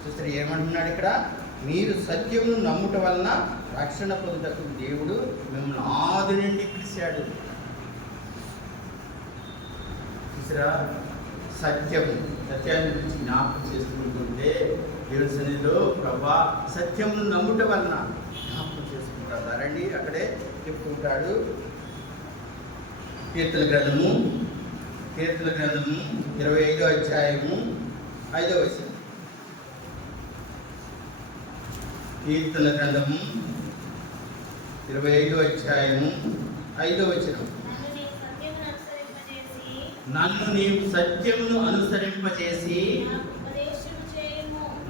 చూసారు ఏమంటున్నాడు ఇక్కడ? మీరు సత్యమును నమ్ముట వలన రక్షణ పొందుటకు దేవుడు మిమ్మల్ని ఆది నుండి పిలిచాడు. చూసారా, సత్యాన్ని గురించి జ్ఞాపకం చేసుకుంటుంటే దేవుని సన్నిధిలో ప్రభా సత్యమును నమ్ముట వలన జ్ఞాపకం చేసుకుంటారు. రండి, అక్కడే చెప్పుకుంటాడు. కీర్తన గ్రంథము 25వ అధ్యాయము 5వ వచనం. కీర్తన గ్రంథము 25వ అధ్యాయము 5వ వచనం. నన్ను నీవు సత్యమును అనుసరింపజేసి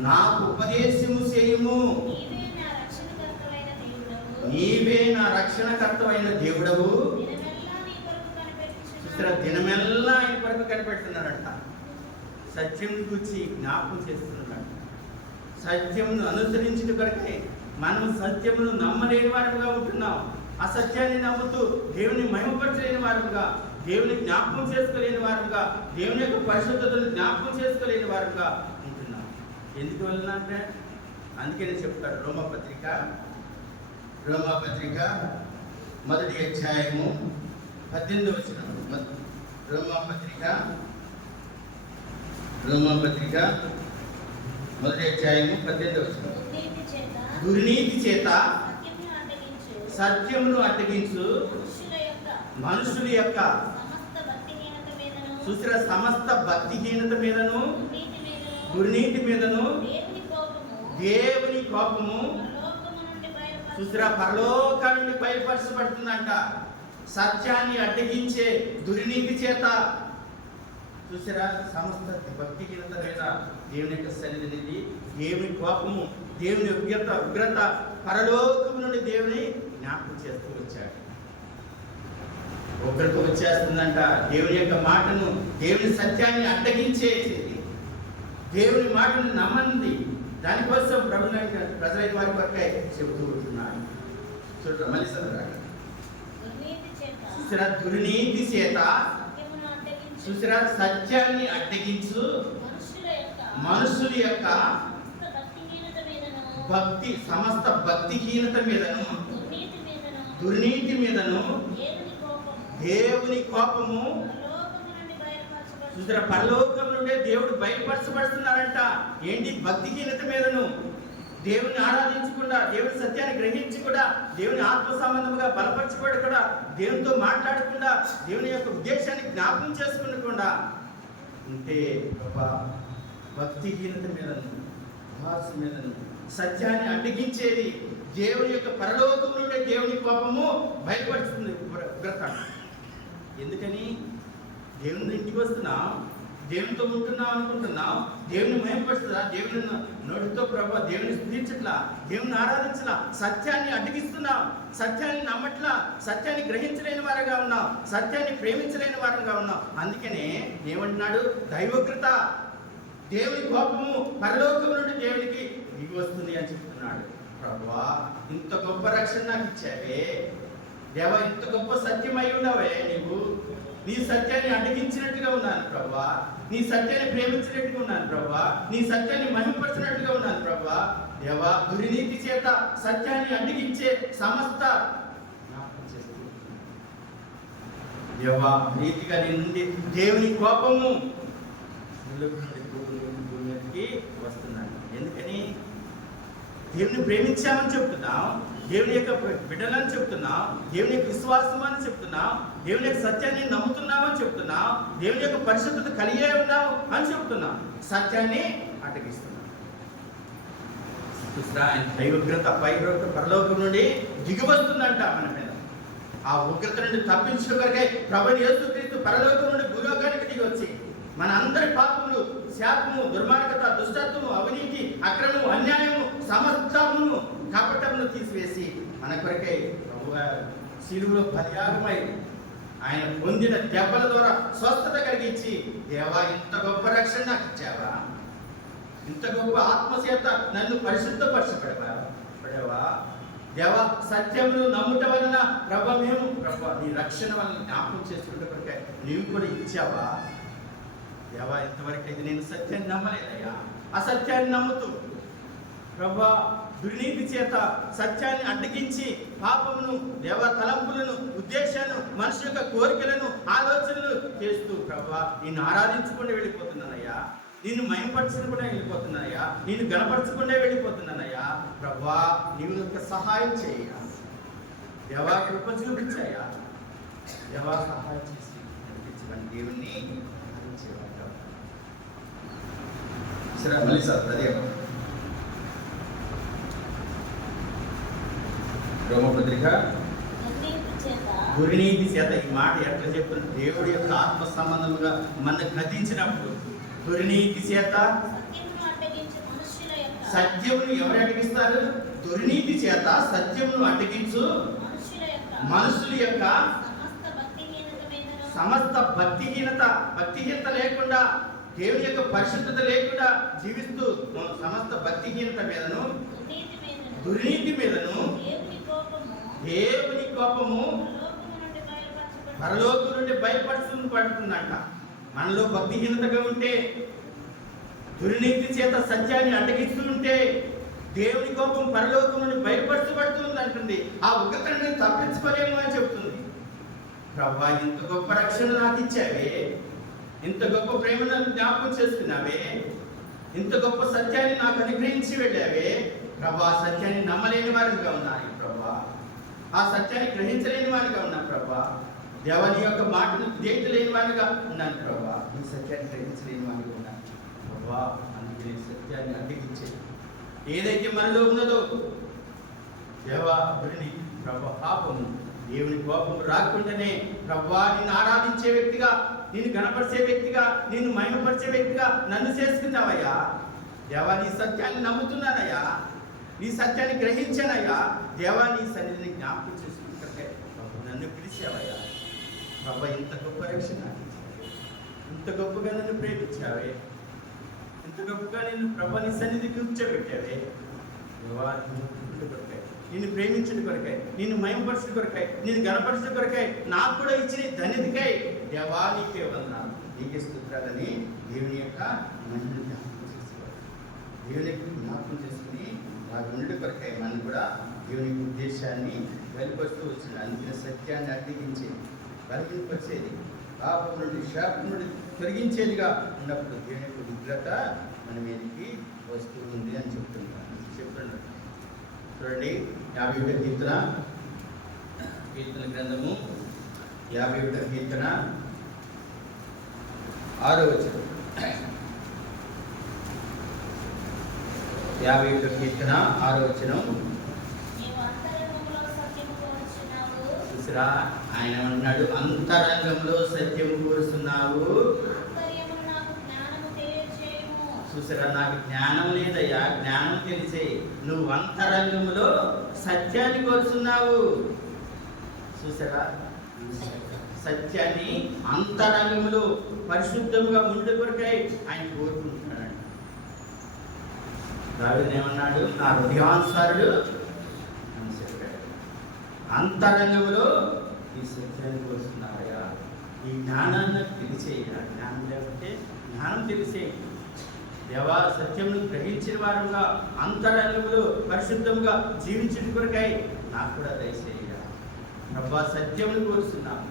నాకు ఉపదేశము చేయుము. నీవే నా రక్షణకర్తవైన దేవుడవు. దినమెల్లా ఆయన కొరకు కనిపెడుతున్నాడంట. సత్యం గురించి జ్ఞాపకం చేస్తున్నాడు. సత్యమును అనుసరించిన కొరకే మనం సత్యమును నమ్మలేని వారుగా ఉంటున్నాం. అసత్యాన్ని నమ్ముతూ దేవుని మహిమపరచలేని వారుగా, దేవుని జ్ఞాపకం చేసుకోలేని వారుగా, దేవుని యొక్క పరిశుద్ధతను జ్ఞాపకం చేసుకోలేని వారుగా ఉంటున్నాం. ఎందుకు వలన అంటే అందుకనే చెప్తాడు రోమపత్రిక 1వ అధ్యాయము 18వ వచనం. రోమపత్రిక 1వ అధ్యాయము 18వ వచనం. దుర్నీతి చేత సత్యమును అడ్డగించు మనుషుల యొక్క చూసిన సమస్త భక్తిహీనత మీదను దుర్నీతి మీదను దేవుని కోపము చూసిన పరలోకం నుండి బయలుపరచబడుతుందంట. సత్యాన్ని అడ్డగించే దుర్నీతి చేత చూసారా, సమస్త భక్తిహీనత మీద దేవుని యొక్క సన్నిధిని, దేవుని కోపము, దేవుని ఉగ్రత పరలోకం నుండి దేవుని జ్ఞాపకం చేస్తూ వచ్చాడు. ఒకరికి వచ్చేస్తుందంట. దేవుని యొక్క మాటను, దేవుని సత్యాన్ని అడ్డగించేది, దేవుని మాటను నమ్మంది. దానికోసం ప్రజలైన వారి కొరకై చెబుతూ ఉంటున్నాడు. చూడ మళ్ళీ చూసారా, దుర్నీతి చేత చూసారా సత్యాన్ని అడ్డగించు మనుషుల యొక్క భక్తి సమస్త భక్తిహీనత మీదను దుర్నీతి మీదను దేవుని కోపము చూసారా, పరలోకం నుండే దేవుడు బయలుపరచబడుతున్నారంట. ఏంటి? భక్తిహీనత మీదను, దేవుని ఆరాధించకుండా, దేవుని సత్యాన్ని గ్రహించకుండా, దేవుని ఆత్మ సంబంధముగా బలపరచబడకుండా, దేవునితో మాట్లాడకుండా, దేవుని యొక్క ఉద్దేశాన్ని జ్ఞాపకం చేసుకునకుండా ఉంటే భక్తిహీనత మీదను, భాష మీదను, సత్యాన్ని అడ్డగించేది దేవుని యొక్క పరలోకం నుండే దేవుని కోపము బయలుపరుస్తుంది. ఉగ్రత. ఎందుకని? దేవుని ఇంటికి వస్తున్నాం, దేవునితో ఉంటున్నాం అనుకుంటున్నాం, దేవుని మహిమపరుస్తుందా? దేవుని నోటితో ప్రభు దేవుని స్తుతించట్లా, దేవుని ఆరాధించలా, సత్యాన్ని అడ్డగిస్తున్నాం, సత్యాన్ని నమ్మట్లా, సత్యాన్ని గ్రహించలేని వారుగా ఉన్నాం, సత్యాన్ని ప్రేమించలేని వారుగా ఉన్నాం. అందుకనే ఏమంటున్నాడు? దైవకృత, దేవుని కోపము పరలోకం నుండి దేవునికి దిగి వస్తుంది అని చెప్తున్నాడు. ప్రభువా, ఇంత గొప్ప రక్షణ నాకు ఇచ్చావే దేవా, ఇంత గొప్ప సత్యమై ఉండవే నీవు, నీ సత్యాన్ని అడ్డగించినట్టుగా ఉన్నాను ప్రభువా. నీ సత్యాన్ని ప్రేమించినట్టుగా ఉన్నాను ప్రభువా. నీ సత్యాన్ని మహిమపరిచినట్టుగా ఉన్నాను ప్రభువా. దేవా, దుర్నీతి చేత సత్యాన్ని అడ్డగించే సమస్త దేవా, నీతిగా నీ నుండి దేవుని కోపము భూమికి వస్తున్నాను. ఎందుకని? దేవుని ప్రేమించామని చెప్తున్నాం, దేవుని యొక్క బిడ్డలని చెప్తున్నాం, దేవుని యొక్క విశ్వాసం అని చెప్తున్నాం, దేవుని యొక్క సత్యాన్ని నమ్ముతున్నామని చెప్తున్నాం, దేవుని యొక్క పరిశుద్ధత కలిగే ఉన్నాము అని చెప్తున్నాం. సత్యాన్ని అటగిస్తున్నాం. ఆయన దైవ ఉగ్రత పరలోకం నుండి దిగివస్తుందంట మన మీద. ఆ ఉగ్రత నుండి తప్పించిన కొరకై ప్రభువు యేసుక్రీస్తు పరలోకం నుండి భూలోకానికి దిగి వచ్చి మన అందరి పాపములు, శాపము, దుర్మార్గత, దుష్టత్వము, అవినీతి, అక్రమము, అన్యాయము, సమస్తమును, కపటమును తీసివేసి మన కొరకై ప్రభువుగా శిలువలో బలియాగమై ఆయన పొందిన దెబ్బల ద్వారా స్వస్థత కలిగించి, దేవా, ఇంత గొప్ప రక్షణ నాకు ఇచ్చావా, ఇంత గొప్ప ఆత్మచేత నన్ను పరిశుద్ధపరచబడేవా దేవా, సత్యమును నమ్ముట వలన ప్రభు మేము నీ రక్షణ వలన జ్ఞాపకం చేసుకుంటే కొరకై నీవు కూడా ఇచ్చావా దేవా. ఇంతవరకు అయితే నేను సత్యాన్ని నమ్మలేదయ్యా. అసత్యాన్ని నమ్ముతూ ప్రభా, దుర్నీతి చేత సత్యాన్ని అడ్డగించి పాపమును, దేవ తలంపులను, ఉద్దేశాలను, మనుషుల యొక్క కోరికలను, ఆలోచనలు చేస్తూ ప్రభా నిన్ను ఆరాధించకుండా వెళ్ళిపోతున్నానయ్యా, నిన్ను మయంపరచకుండా వెళ్ళిపోతున్నానయ్యా, నిన్ను గణపరచకుండా వెళ్ళిపోతున్నానయ్యా. ప్రభా, నీవు యొక్క సహాయం చేయ దేవా, కృప చూపించాయా దేవా, సహాయం చేసి నడిపించమని దేవుణ్ణి మళ్ళీ సార్ అదే రోమపత్రిక దుర్నీతి చేత. ఈ మాట ఎట్లా చెప్పిన దేవుడి యొక్క ఆత్మ సంబంధముగా మన గతించినప్పుడు దుర్నీతి చేత సత్యమును ఎవరు అడ్డగిస్తారు? దుర్నీతి చేత సత్యమును అడ్డగించు మనుషుల యొక్క సమస్త భక్తిహీనత లేకుండా, దేవుని యొక్క పరిశుద్ధత లేకుండా జీవిస్తూ సమస్త భక్తిహీనత మీదను, దుర్నీతి మీదను దేవుని కోపము పరలోకం నుండి పడుతుందంట. మనలో భక్తిహీనతగా ఉంటే, దుర్నీతి చేత సత్యాన్ని అడ్డగిస్తూ ఉంటే దేవుని కోపం పరలోకం నుండి బయలుపరచబడుతుంది అంటుంది. ఆ ఉగ్రత నుండి తప్పించుకోలేము అని చెప్తుంది. ప్రభా, ఇంత గొప్ప రక్షణ నాకు ఇచ్చావే, ఇంత గొప్ప ప్రేమను జ్ఞాపకం చేసుకున్నావే, ఇంత గొప్ప సత్యాన్ని నాకు అనుగ్రహించి వెళ్ళావే ప్రభా. సత్యాన్ని నమ్మలేని వారిగా ఉన్నారు ప్రభా, ఆ సత్యాన్ని గ్రహించలేని వారిగా ఉన్నాను ప్రభా. దేవని యొక్క మాటను లేని వారిగా ఉన్నాను ప్రభా. ఈ సత్యాన్ని గ్రహించలేని వారిగా ఉన్నాను ప్రభా. అందుకే సత్యాన్ని అడ్డగించే ఏదైతే మనలో ఉన్నదో దేవా, ప్రభా, పాపము, దేవుని కోపము రాకుండానే ప్రభా నిన్ను ఆరాధించే వ్యక్తిగా, నిన్ను గణపరిచే వ్యక్తిగా, నిన్ను మహిమపరిచే వ్యక్తిగా నన్ను చేసుకుంటావయ్యా దేవా. నీ సత్యాన్ని నమ్ముతున్నానయ్యా, నీ సత్యాన్ని గ్రహించానయ్యా దేవా. నీ సన్నిధిని జ్ఞాపకం చేసుకుంటే నన్ను పిలిచావయ్యా ప్రభా. ఇంత గొప్ప రక్షణ, ఇంత గొప్పగా నన్ను ప్రేమించావే, ఇంత గొప్పగా నిన్ను ప్రభా నీ సన్నిధికి కూర్చోబెట్టావే దేవా. నిన్ను ప్రేమించడం కొరకై, నిన్ను మహిమపరచడం కొరకై, నిన్ను గణపరచడం కొరకై నాకు కూడా ఇచ్చిన ధన్యతకై దేవా నీకే వందనాలు, నీకే స్తుతులని దేవుని యొక్క మహిమను జ్ఞాపకం చేసుకోవాలి. దేవుని జ్ఞాపకం చేసుకుని వారి ఉండి కొరకై మనం కూడా దేవుని ఉద్దేశాన్ని వెలుపరుస్తూ వచ్చిన అందుకే సత్యాన్ని అడ్డగించి బలహీనపరిచేది, పాపం నుండి శాపం నుండి తొలగించేదిగా ఉన్నప్పుడు దేవుని యొక్క ఉగ్రత మన మీదకి వస్తూ ఉంది అని చెప్తున్నాను. చూడండి, 51వ కీర్తన గ్రంథము 51వ కీర్తన 6వ వచనం. 51వ కీర్తన 6వ వచనం. చూసిరా, ఆయన అన్నాడు, అంతరంగంలో సత్యము కోరుస్తున్నావు. చూసారా, నాకు జ్ఞానం లేదయ్యా, జ్ఞానం తెలిసే నువ్వు అంతరంగంలో సత్యాన్ని కోరుతున్నావు. చూసారా, సత్యాన్ని అంతరంగంలో పరిశుద్ధముగా ఉండే కొరకై ఆయన కోరుకుంటున్నాడు. దావీదు ఏమన్నాడు? నా హృదయానుసారుడు అని చెప్పాడు. అంతరంగంలో ఈ సత్యాన్ని కోరుతున్నారయ్యా. ఈ జ్ఞానాన్ని తెలిసేయ. జ్ఞానం లేకపోతే జ్ఞానం తెలిసే. దేవా సత్యమును గ్రహించిన వారుగా అంతరంగంలో పరిశుద్ధంగా జీవించిన కొరకై నాకు కూడా దయచేయ. ప్రభా సత్యమును కోరుతున్నాను.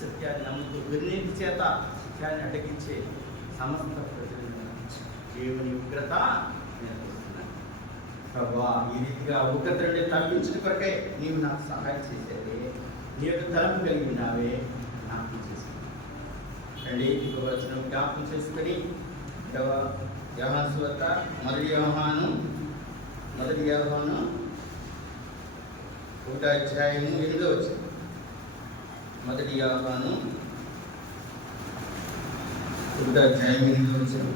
సత్యాన్ని నమ్ముతూ దుర్నీతి చేత సత్యాన్ని అడ్డగించే సమస్త ప్రజలను దేవుని ఉగ్రత నేర్పిస్తున్నాను. ప్రభా ఈ రీతిగా ఉగ్రత నుండి తప్పించిన కొరకై నీవు నాకు సహాయం చేసేది. నీ యొక్క తలంపు కలిగి ఉన్నావే జ్ఞాపకం చేసుకున్నాను. రండి వచ్చిన జ్ఞాపకం చేసుకుని యోహాను సువార్త మొదటి యోహాను 1వ అధ్యాయము 8వ వచనం. మొదటి యోహాను 1వ అధ్యాయం 8వ వచనం.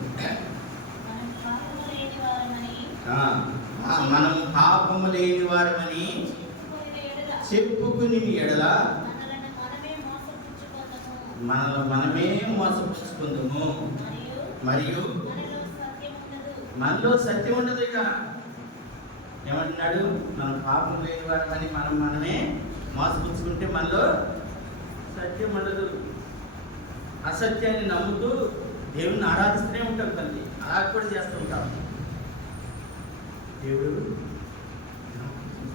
మనం పాపము లేని వారమని చెప్పుకుని ఎడల మనమే మోసపుచ్చుకుందాము. మరియు మనలో సత్యం ఉండదు. ఇక ఏమంటున్నాడు? మనం పాపం లేని వారమని మనమే మోసపుచ్చుకుంటే మనలో సత్యం ఉండదు. అసత్యాన్ని నమ్ముతూ దేవుణ్ణి ఆరాధిస్తూనే ఉంటాం. తల్లి అలా కూడా చేస్తూ ఉంటాం. దేవుడు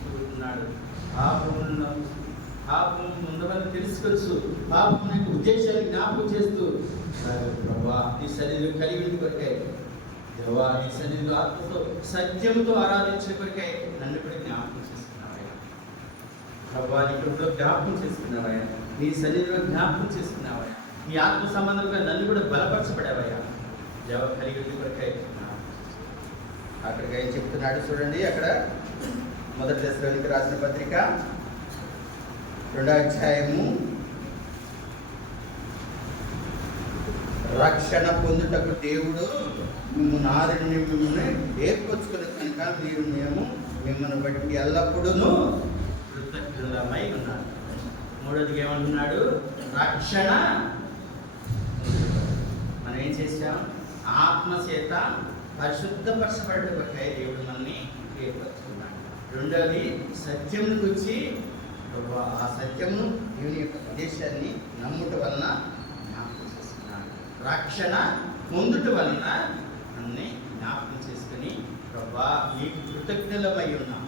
చూస్తున్నాడు. పాపం ఉందని తెలుసుకోవచ్చు. పాపం యొక్క ఉద్దేశాన్ని జ్ఞాపకం చేస్తూ ప్రభా నీ సన్నిధిలో కలిగి కొరకై, దేవా నీ సన్నిధిలో ఆత్మతో సత్యంతో ఆరాధించే కొరకై నన్ను కూడా జ్ఞాపకం చేసుకున్నావయ్యా. ప్రభా నీ కృపలో జ్ఞాపకం చేసుకున్నావయ్యా. నీ సన్నిధిలో జ్ఞాపకం చేసుకున్నావయ్యా. ఈ ఆత్మ సంబంధంగా నన్ను కూడా బలపరచబడావయ్యా. దేవ కలిగి కొరకై అక్కడికి ఏం చెప్తున్నాడు చూడండి. అక్కడ మొదటి దశలోనికి రాసిన పత్రిక 2వ అధ్యాయము రక్షణ పొందుటకు దేవుడు మిమ్మల్ని ఏర్పరచుకునే కనుక మిమ్మల్ని బట్టి ఎల్లప్పుడూ కృతజ్ఞులమై ఉన్నారు. 3వది ఏమంటున్నాడు? రక్షణ. మనం ఏం చేసాం? ఆత్మచేత పరిశుద్ధపరచబడ్డపై దేవుడు మనల్ని ఏర్పరచుకున్నాడు. 2వది సత్యం గురించి ఆ సత్యమును దేవుని యొక్క ఉద్దేశాన్ని నమ్ముట వలన జ్ఞాపకం చేసుకున్నాడు. రక్షణ పొందుట వలన అన్ని జ్ఞాపకం చేసుకుని ప్రభా నీకు కృతజ్ఞులమై ఉన్నాం.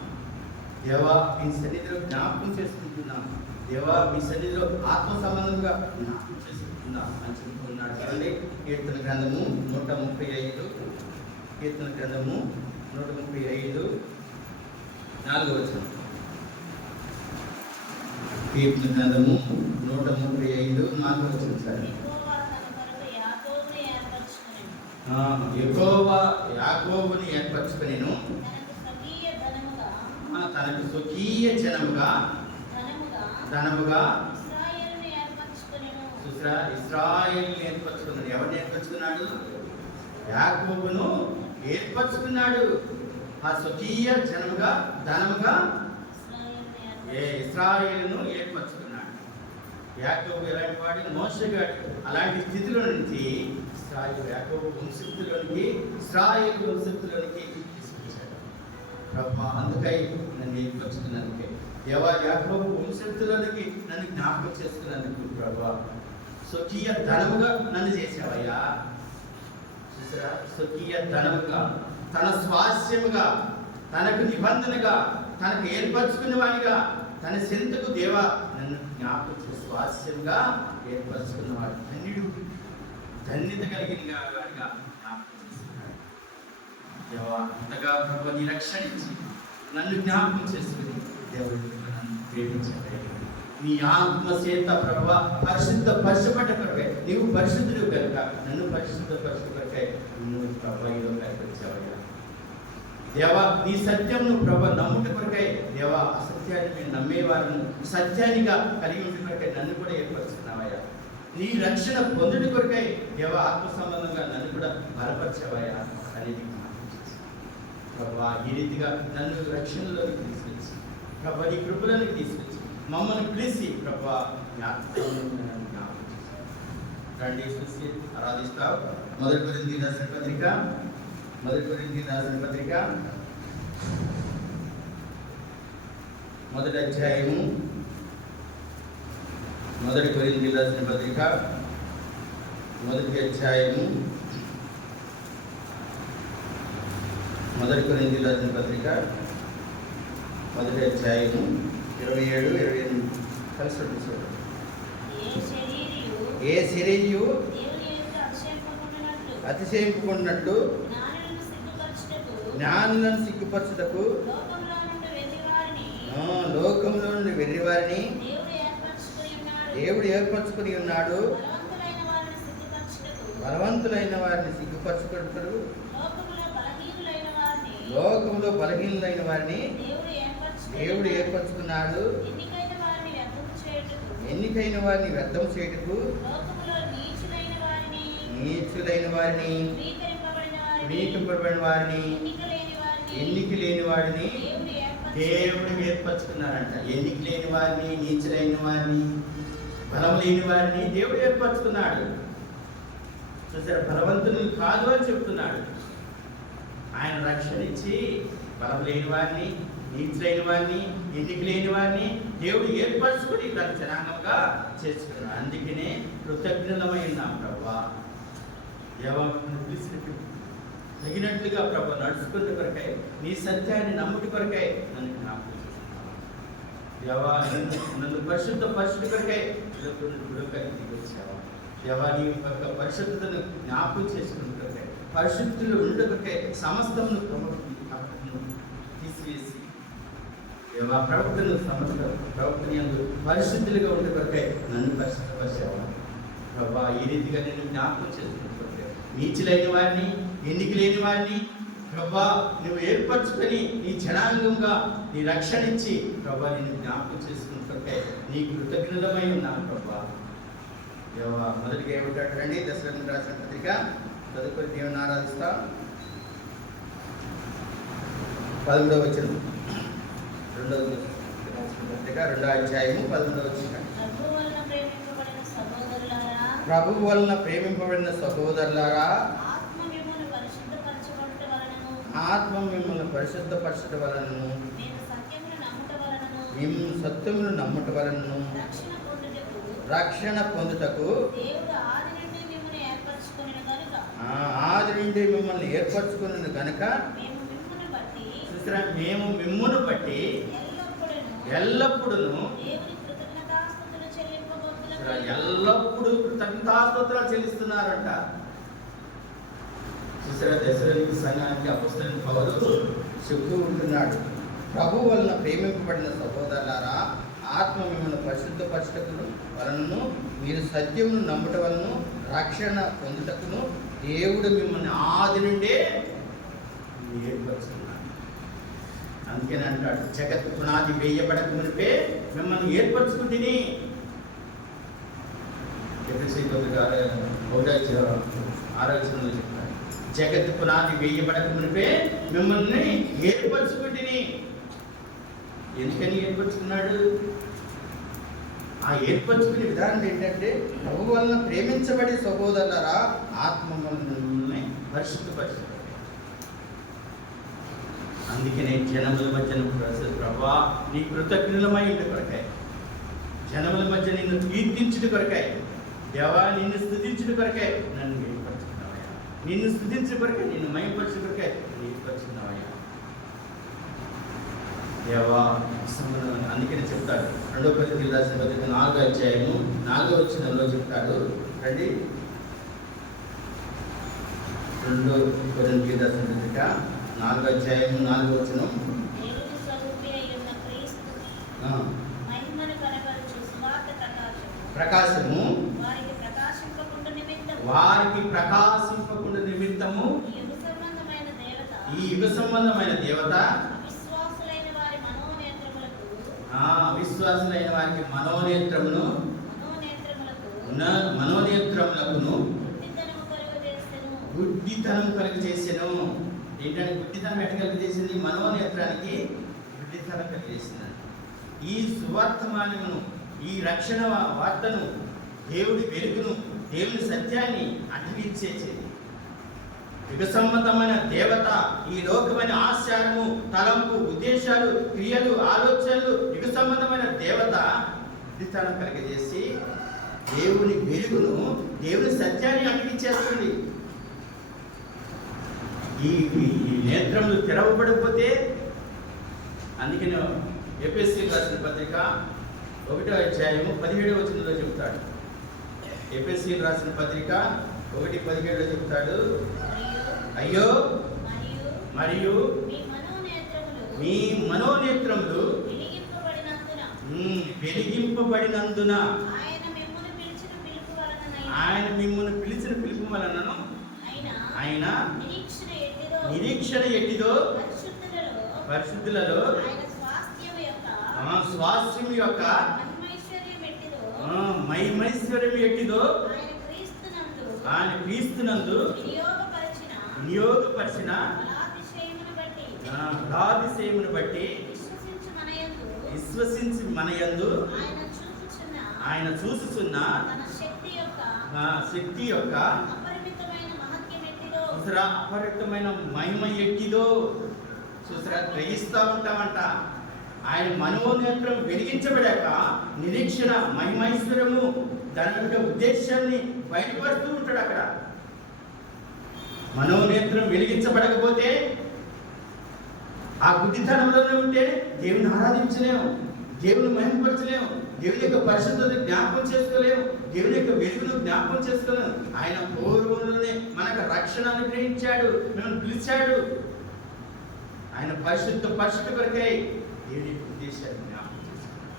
దేవా మీ సన్నిధిలో జ్ఞాపకం చేసుకుంటున్నాం. దేవా మీ సన్నిధిలో ఆత్మ సంబంధంగా జ్ఞాపకం చేసుకుంటున్నాం అని చెప్పుకున్నాడు. చూడండి కీర్తన గ్రంథము 135. కీర్తన గ్రంథము 135 4వ వచనం. కీర్తన గ్రంథము 135 4వ వచనం. సరే, యెహోవా యాకోబుని ఏర్పరచుకొనెను, తనకు స్వకీయ జనముగా ధనముగా ఇశ్రాయేలుని ఏర్పరచుకున్నాడు. ఎవరిని ఏర్పరచుకున్నాడు? యాకోబును ఏర్పరచుకున్నాడు. ఆ స్వకీయ జనముగా ధనముగా ఇశ్రాయేలును ఏర్పరచుకున్నాడు. యాకోబు ఎలాంటి వాడు? మోసగాడు. అలాంటి స్థితిలో నుంచి యాకోబు వంశస్థులోనికి ఇశ్రాయేలు వంశస్థులోనికి తీసుకొచ్చాడు ప్రభా. అందుకై నన్ను ఏర్పరచుకున్నందుకే దేవా యాకోబు వంశస్థులోనికి నన్ను జ్ఞాపకం చేసుకున్నందుకు ప్రభా. స్వకీయ ధనముగా నన్ను చేసావయ్యా. చూసారా? స్వకీయ ధనముగా, తన స్వాస్యముగా, తనకు నిబంధనగా, తనకు ఏర్పరచుకున్న వాడిగా, తన సెంతకు దేవా నన్ను జ్ఞాపకం చేసి స్వాస్యంగా ఏర్పరచుకున్నవాడు ధన్యుడు, ధన్యత కలిగిన వాడిగా జ్ఞాపకం చేసుకున్నాడు. దేవా అంతగా ప్రభు నీ రక్షణ ఇచ్చి నన్ను జ్ఞాపకం చేసుకుని దేవుడు నన్ను ప్రేమించాడు. నీ ఆత్మచేత ప్రభు పరిశుద్ధపరచబడ్డ కొరకే నీవు పరిశుద్ధుడు కనుక నన్ను పరిశుద్ధపరచబట్టే నువ్వు ప్రభు ఈలో కనిపించావయ్యా. దేవా నీ సత్యంను ప్రభు నమ్ముట కొరకై దేవా అసత్యాన్ని నేను నమ్మేవారిని సత్యానిగా కలిగి ఉండి కొరకై నన్ను కూడా ఏర్పరుచుకున్నావయ్యా. నీ రక్షణ పొందుటి కొరకై దేవా ఆత్మ సంబంధంగా నన్ను కూడా బలపరచవయ్యా అనేది ప్రభా. ఈ రీతిగా నన్ను రక్షణలోకి తీసుకొచ్చి ప్రభా నీ కృపలోనికి తీసుకొచ్చి మమ్మల్ని పిలిచి ప్రభా నన్ను జ్ఞాపకం చేశావు. రండి చూసి ఆరాధిస్తావు. మొదటి కొరింథీ రాసిన పత్రిక 1వ అధ్యాయము మొదటి కొరింథీయులకు రాసిన పత్రిక మొదటి అధ్యాయము, మొదటి కొరింథీయులకు రాసిన పత్రిక మొదటి అధ్యాయము 27, 28 కలిసి చూడండి. ఏ శరీరియు అతిశయింపుకున్నట్టు జ్ఞానులను సిగ్గుపరచుటకు లోకంలో నుండి వెర్రివారిని దేవుడు ఏర్పరచుకుని ఉన్నాడు. బలవంతులైన వారిని సిగ్గుపరచుకుంటారు. లోకంలో బలహీనులైన వారిని దేవుడు ఏర్పరచుకున్నాడు. ఎన్నికైన వారిని వ్యర్థం చేయుటకు, నీచులైన వారిని, ప్రీతింపబడిన వారిని, ఎన్నిక లేని వారిని దేవుడు ఏర్పరచుకున్నారంట. ఎన్నిక లేని వారిని, నీచులైన వారిని, బలం లేని వారిని దేవుడు ఏర్పరచుకున్నాడు. చూసారు, బలవంతులు కాదు అని చెప్తున్నాడు. ఆయన రక్షణ ఇచ్చి బలం లేని వారిని, నీచులైన వారిని, ఎన్నిక లేని వారిని దేవుడు ఏర్పరచుకుని జనాంగంగా చేసుకున్నాడు. అందుకనే కృతజ్ఞతమై ఉన్నాం. ప్రభువా, దేవాన్ని పిలిచినట్టు తగినట్లుగా ప్రభు నడుచుకున్న కొరకై, నీ సత్యాన్ని నమ్ముటి కొరకై నన్ను జ్ఞాపకం చేసుకున్నాను. దేవా, నన్ను పరిశుద్ధ కొరకై వచ్చావా? దేవా, నీ యొక్క పరిశుద్ధతను జ్ఞాపకం చేసుకున్న కొరకై, పరిశుద్ధులు ఉండ కొరకై సమస్తమును తీసివేసి దేవా, ప్రవక్తని పరిశుద్ధులుగా ఉండే కొరకై నన్ను పరిశుద్ధపరిచావా? ప్రభా, ఈ రీతిగా నేను జ్ఞాపకం చేసుకున్న కొరకై, నీచులైన వారిని, ఎన్నిక లేని వారిని ప్రభా నువ్వు ఏర్పరచుకొని నీ జనాంగంగా నీ రక్షణ ఇచ్చి ప్రభా నేను జ్ఞాపకం చేసుకున్నట్టే నీ కృతజ్ఞతమై ఉన్నాను. ప్రభా దేవా, మొదటిగా ఏమిటాడు రండి, దశరథునికి రాసిన పత్రిక తదుపరి దేవుని ఆరాధిస్తా 11వ వచనం, 2వ పత్రిక 2వ అధ్యాయము 11వ వచనం. ప్రభువు వలన ప్రేమింపబడిన సహోదరులారా, ఆత్మ మిమ్మల్ని పరిశుద్ధపరచట వలనను, మేము సత్యమును నమ్ముట వలనను రక్షణ పొందుటకు ఆది నుండి మిమ్మల్ని ఏర్పరచుకుని కనుక మేము మిమ్మును బట్టి ఎల్లప్పుడూ కృతజ్ఞతాస్తుతులు చెల్లిస్తున్నారంట. చూసారా, దశరథునికి సంఘానికి అపొస్తలుడైన పౌలు చెప్తూ ఉంటున్నాడు, ప్రభు వలన ప్రేమింపబడిన సహోదరులారా, ఆత్మ మిమ్మల్ని పరిశుద్ధపరచుటకును వలనను, మీరు సత్యమును నమ్ముట వలన రక్షణ పొందుటకును దేవుడు మిమ్మల్ని ఆది నుండే ఏర్పరచుకున్నాడు. అందుకని అంటాడు, జగత్ పునాది వేయబడక మునిపే మిమ్మల్ని ఏర్పరచుకుంటుని. ఆలోచనలో చెప్తాడు, జగత్ పునాది వేయబడక మునిపే మిమ్మల్ని ఏర్పరచుకుంటుని. ఎందుకని ఏర్పరచుకున్నాడు? ఆ ఏర్పరచుకునే విధానం ఏంటంటే, ప్రభు వలన ప్రేమించబడే సహోదరులారా, ఆత్మ మిమ్మల్ని పరిశుద్ధపరచు. అందుకనే జనముల మధ్య ప్రభా నీ కృతజ్ఞులమై ఉండే కొరకాయ, జనముల మధ్య నిన్ను కీర్తించుట కొరకాయ, దేవా నిన్ను స్తుతించుట కొరకాయ నన్ను ఏర్పరచుకున్నావయ్యా, నిన్ను స్తుతించు కొరకాయ, నిన్ను మహిమపరచు కొరకాయ ఏర్పరచుకున్నావయ్యా దేవా. అందుకనే చెప్తాడు, 2వ కొరింథీయులకు రాసిన పత్రిక 4వ అధ్యాయము 4వ వచనంలో చెప్తాడు. రండి, 2వ కొరింథీయులకు రాసిన పత్రిక 4వ అధ్యాయము 4వ వచనం. ప్రకాశము వారికి ప్రకాశింపకుండా నిమిత్తము ఈ యుగ సంబంధమైన దేవత అవిశ్వాసులైన వారికి మనోనేత్రములకును గుడ్డితనం కలుగజేసెను. ఏంటంటే గుడ్డితనం ఎట్లా కలిగజేసింది? మనోనేత్రానికి గుడ్డితనం కలిగజేసింది. ఈ సువార్తమానమును, ఈ రక్షణ వార్తను, దేవుడి వెలుగును, దేవుని సత్యాన్ని అడ్డగించేది యుగ సంబంధమైన దేవత, ఈ లోకమైన ఆశయాలు, తలంపు, ఉద్దేశాలు, క్రియలు, ఆలోచనలు, యుగ సంబంధమైన దేవత గుడ్డితనం కలిగజేసి వెలుగును, దేవుని సత్యాన్ని అడ్డగించేస్తుంది. ఈ నేత్రములు తెరవబడకపోతే, అందుకని ఎఫెసీయులకు రాసిన పత్రిక 1వ అధ్యాయము 17వ వచనంలో చెప్తాడు. ఎఫెసీయులకు రాసిన పత్రిక 1:17లో చెప్తాడు, అయ్యో మరియు మీ మనోనేత్రములు వెలిగింపబడినందున ఆయన మిమ్మల్ని పిలిచిన పిలుపు వలనను ఆయన నిరీక్షణ ఎట్టిదో పరిశుద్ధులలో స్వాస్థ్యం యొక్క మహిమైశ్వర్యం ఎట్టిదో ఆయన క్రీస్తునందు వినియోగపరిచిన బలాతిశయమును బట్టి విశ్వసించి మనయందు ఆయన చూసుచున్న శక్తి యొక్క అపరిమితమైన మహిమ ఎట్టిదో చూసారా, గ్రహిస్తూ ఉంటామంట. ఆయన మనోనేత్రం వెలిగించబడాక నిరీక్షణ మహిమైశ్వరము దాని యొక్క ఉద్దేశాన్ని బయటపడుతూ ఉంటాడు. అక్కడ మనోనేత్రం వెలిగించబడకపోతే ఆ గుడ్డితనంలోనే ఉంటే దేవుని ఆరాధించలేము, దేవుని మహిమపరచలేము, దేవుని యొక్క పరిశుద్ధతను జ్ఞాపకం చేసుకోలేము, దేవుని యొక్క వెలుగును జ్ఞాపకం చేసుకోలేము. ఆయన పూర్వంలోనే మనకు రక్షణ అనుగ్రహించాడు, మిమ్మల్ని పిలిచాడు. ఆయన పరిశుద్ధ కొరకై దేవుని యొక్క ఉద్దేశాన్ని జ్ఞాపకం చేసుకున్నాడు,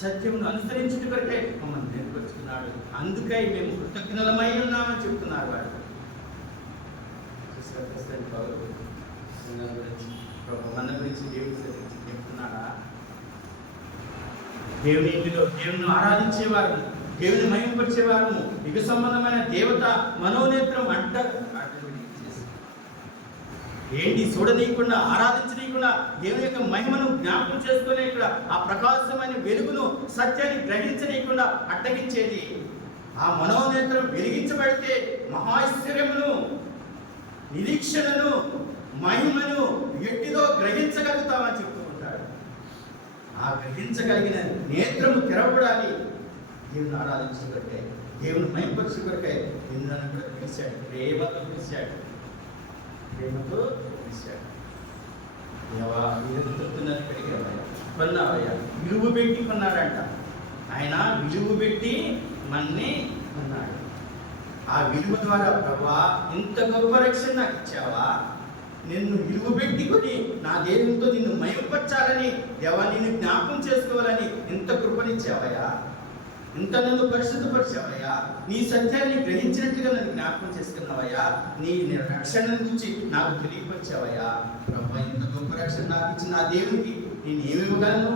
సత్యమును అనుసరించుట కొరకై మమ్మల్ని నేర్పరుచుకున్నాడు. అందుకై మేము కృతజ్ఞులమై ఉన్నామని చెప్తున్నారు వాడు. మన గురించి దేవుని చెప్తున్నాడా? దేవుని ఇంటిలో దేవుని ఆరాధించేవారు, దేవుని మహిమపరిచేవారు, యుగ సంబంధమైన దేవత మనోనేత్రం ఏంటి చూడనీయకుండా, ఆరాధించనీయకుండా, దేవుని యొక్క మహిమను జ్ఞాపకం చేసుకునేకుండా, ఆ ప్రకాశమైన వెలుగును సత్యాన్ని గ్రహించనీయకుండా అడ్డగించేది. ఆ మనోనేత్రం వెలిగించబడితే మహాశ్చర్యమును, నిరీక్షణను, మహిమను ఎట్టిదో గ్రహించగలుగుతామని చెప్తూ ఉంటాడు. ఆ గ్రహించగలిగిన నేత్రము తెరవబడాలి. దేవుని ఆరాధించుకొరకే, దేవుని మహిమపరచుకొరకే ఇంద్రను కూడా పిలిచాడు, ప్రేమతో పిలిచాడు. కొన్నావయ్యా, విలువ పెట్టి కొన్నాడంట. ఆయన విలువ పెట్టి మన్ని కొన్నాడు. ఆ విలువ ద్వారా ప్రభా ఇంత గొప్ప రక్షణ నాకు ఇచ్చావా, నిన్ను విలువ పెట్టుకొని నా దేవునితో నిన్ను మహిమపరచాలని, దేవా నిన్ను జ్ఞాపకం చేసుకోవాలని ఇంత కృపనిచ్చావయ్యా, ఇంత నన్ను పరిశుద్ధపరిచావయ్యా, నీ సత్యాన్ని గ్రహించినట్టుగా నన్ను జ్ఞాపకం చేసుకున్నావయ్యా, నీ రక్షణ గురించి నాకు తెలియపరిచావయ్యా. ప్రభా ఇంత గొప్ప రక్షణ నాకు ఇచ్చిన నా దేవునికి నేను ఏమి ఇవ్వగలను?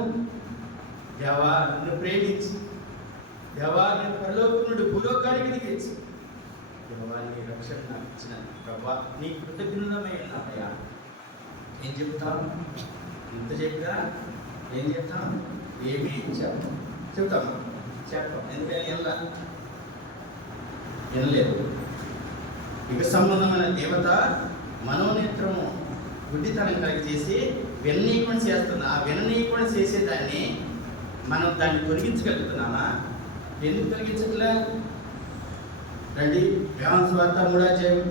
దేవా నన్ను ప్రేమించి, దేవా నేను పరలోకమునుడు భూలోకానికి దిగించి, దేవా నీ రక్షణ నాకు ఇచ్చిన ప్రభా నీ కృతజ్ఞులమై ఉన్నావయ్యా. ఏం చెప్తాం? ఇంత చెప్పినా ఏం చెప్తాం? ఏమీ చెప్తాం చెప్పం. ఎందుకని వినలేదు. యుగ సంబంధమైన దేవత మనోనేత్రము గుడ్డితనం కలిగి చేసి విననీయకుండా చేస్తున్నా. ఆ విననీయకుండా చేసేదాన్ని మనం దాన్ని తొలగించగలుగుతున్నామా? ఎందుకు తొలగించట్లే? రండి, యోహాను సువార్త 3వ అధ్యాయం.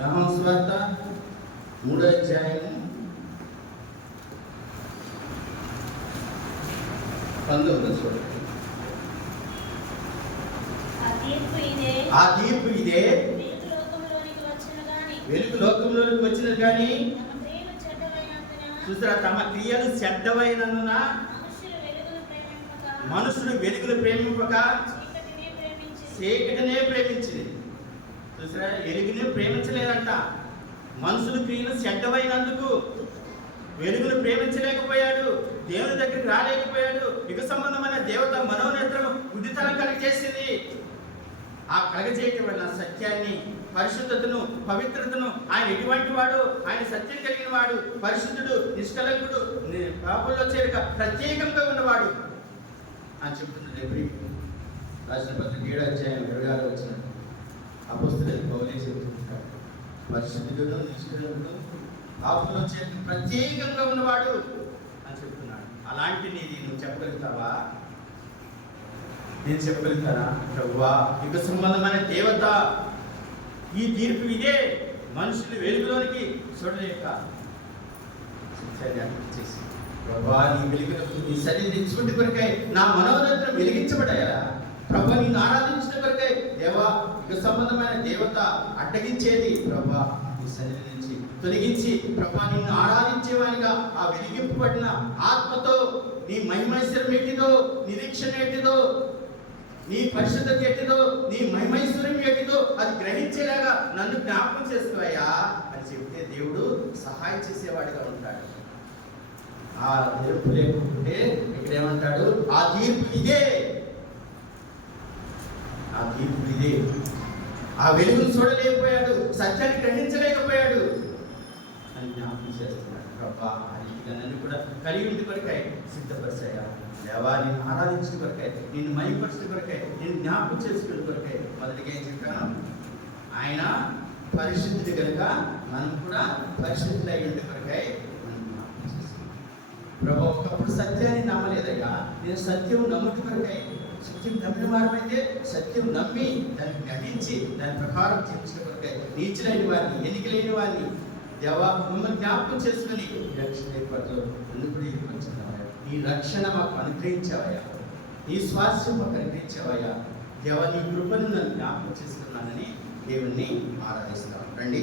యోహాను సువార్త 3వ అధ్యాయము 19వ చూడండి. ఆ తీర్పు ఇదే, వెలుగు లోకంలోనికి వచ్చిన కానీ చూసారా, తమ క్రియలు చెడ్డవైనందున మనుషులు వెలుగును ప్రేమింపక చీకటినే ప్రేమించింది. చూసారా, వెలుగుని ప్రేమించలేదంట. మనుషులు క్రియలు చెడ్డవైనందుకు వెలుగును ప్రేమించలేకపోయాడు, దేవుని దగ్గరికి రాలేకపోయాడు. యుగ సంబంధమైన దేవత మనోనేత్రము గుడ్డితనం కలిగజేసింది. ఆ కలగజేయటం వల్ల సత్యాన్ని, పరిశుద్ధతను, పవిత్రతను, ఆయన ఎటువంటి వాడు, ఆయన సత్యం కలిగిన వాడు, పరిశుద్ధుడు, నిష్కలంకుడు, పాపంలో చేరక ప్రత్యేకంగా ఉన్నవాడు అని చెప్తున్నది. ఎప్పుడు రాసిన పత్రిక 7వ అధ్యాయం 26వ వచనం అపోస్తలుడైన పౌలు చెబుతుంటాడు, పరిశుద్ధుడు, నిష్కలంకుడు, పాపంలో చేరక ప్రత్యేకంగా ఉన్నవాడు అని చెప్తున్నాడు. అలాంటి నీది నువ్వు చెప్పగలుగుతావా? నేను చెప్పగలుగుతానా? ప్రభువా, యుగ సంబంధమైన దేవత, ఈ తీర్పు ఇదే, మనుషులు వెలుగులోనికి చూడలేక చేసి, ప్రభువా, నీ వెలుగులో నీ సన్నిధిని చూడు కొరకై నా మనోనేత్రం వెలిగించబడాయా? ప్రభు, నిన్ను ఆరాధించిన కొరకై దేవా, యుగ సంబంధమైన దేవత అడ్డగించేది ప్రభా నీ సన్నిధి నుంచి తొలగించి, ప్రభా, నిన్ను ఆరాధించేవానిగా ఆ వెలిగింపబడిన ఆత్మతో నీ మహిమైశ్వరం ఏంటిదో, నిరీక్షణ ఏంటిదో, నీ పరిశుద్ధత ఏంటిదో, నీ మహిమైశ్వరం ఏంటిదో అది గ్రహించేలాగా నన్ను జ్ఞాపకం చేసుకోవయ్యా అని చెప్తే దేవుడు సహాయం చేసేవాడిగా ఉంటాడు. ఆ తీర్పు లేకుంటే ఇక్కడ ఏమంటాడు? ఆ తీర్పు ఇదే, ఆ తీర్పు ఇదే. ఆ వెలుగును చూడలేకపోయాడు, సత్యాన్ని గ్రహించలేకపోయాడు అని జ్ఞాపకం చేస్తున్నాడు. ప్రభా, ఆ రీతిగా నన్ను కూడా కలిగి ఉండి కొరకై సిద్ధపరిచాయా దేవా, నిన్ను ఆరాధించిన కొరకై, నిన్ను మహిమపరిచిన కొరకై, నేను జ్ఞాపకం చేసుకునే కొరకై. మొదటిగా ఏం చెప్పాను? ఆయన పరిశుద్ధుడు కనుక మనం కూడా పరిశుద్ధులు అయి ఉండే కొరకై మనం జ్ఞాపకం చేసుకున్నాం. ప్రభా, ఒకప్పుడు సత్యాన్ని నమ్మలేదయ్యా, నేను సత్యం నమ్ముటి కొరకై, సత్యం నమ్మిన వారమైతే సత్యం నమ్మి దాన్ని గ్రహించి దాని ప్రకారం జీవించిన కొరకై నీచులైన వారిని, ఎన్నికలేని వారిని దేవా మిమ్మల్ని జ్ఞాపకం చేసుకుని రక్షణ ఏర్పాటులో ఎందుకు వచ్చిందవయ్యా? నీ రక్షణ మాకు అనుగ్రహించావయ్యా, నీ స్వాస్థ్యం మాకు అనుగ్రహించావయ్యా దేవా, నీ కృపను నన్ను జ్ఞాపకం చేసుకున్నానని దేవుణ్ణి ఆరాధిస్తాం. రండి.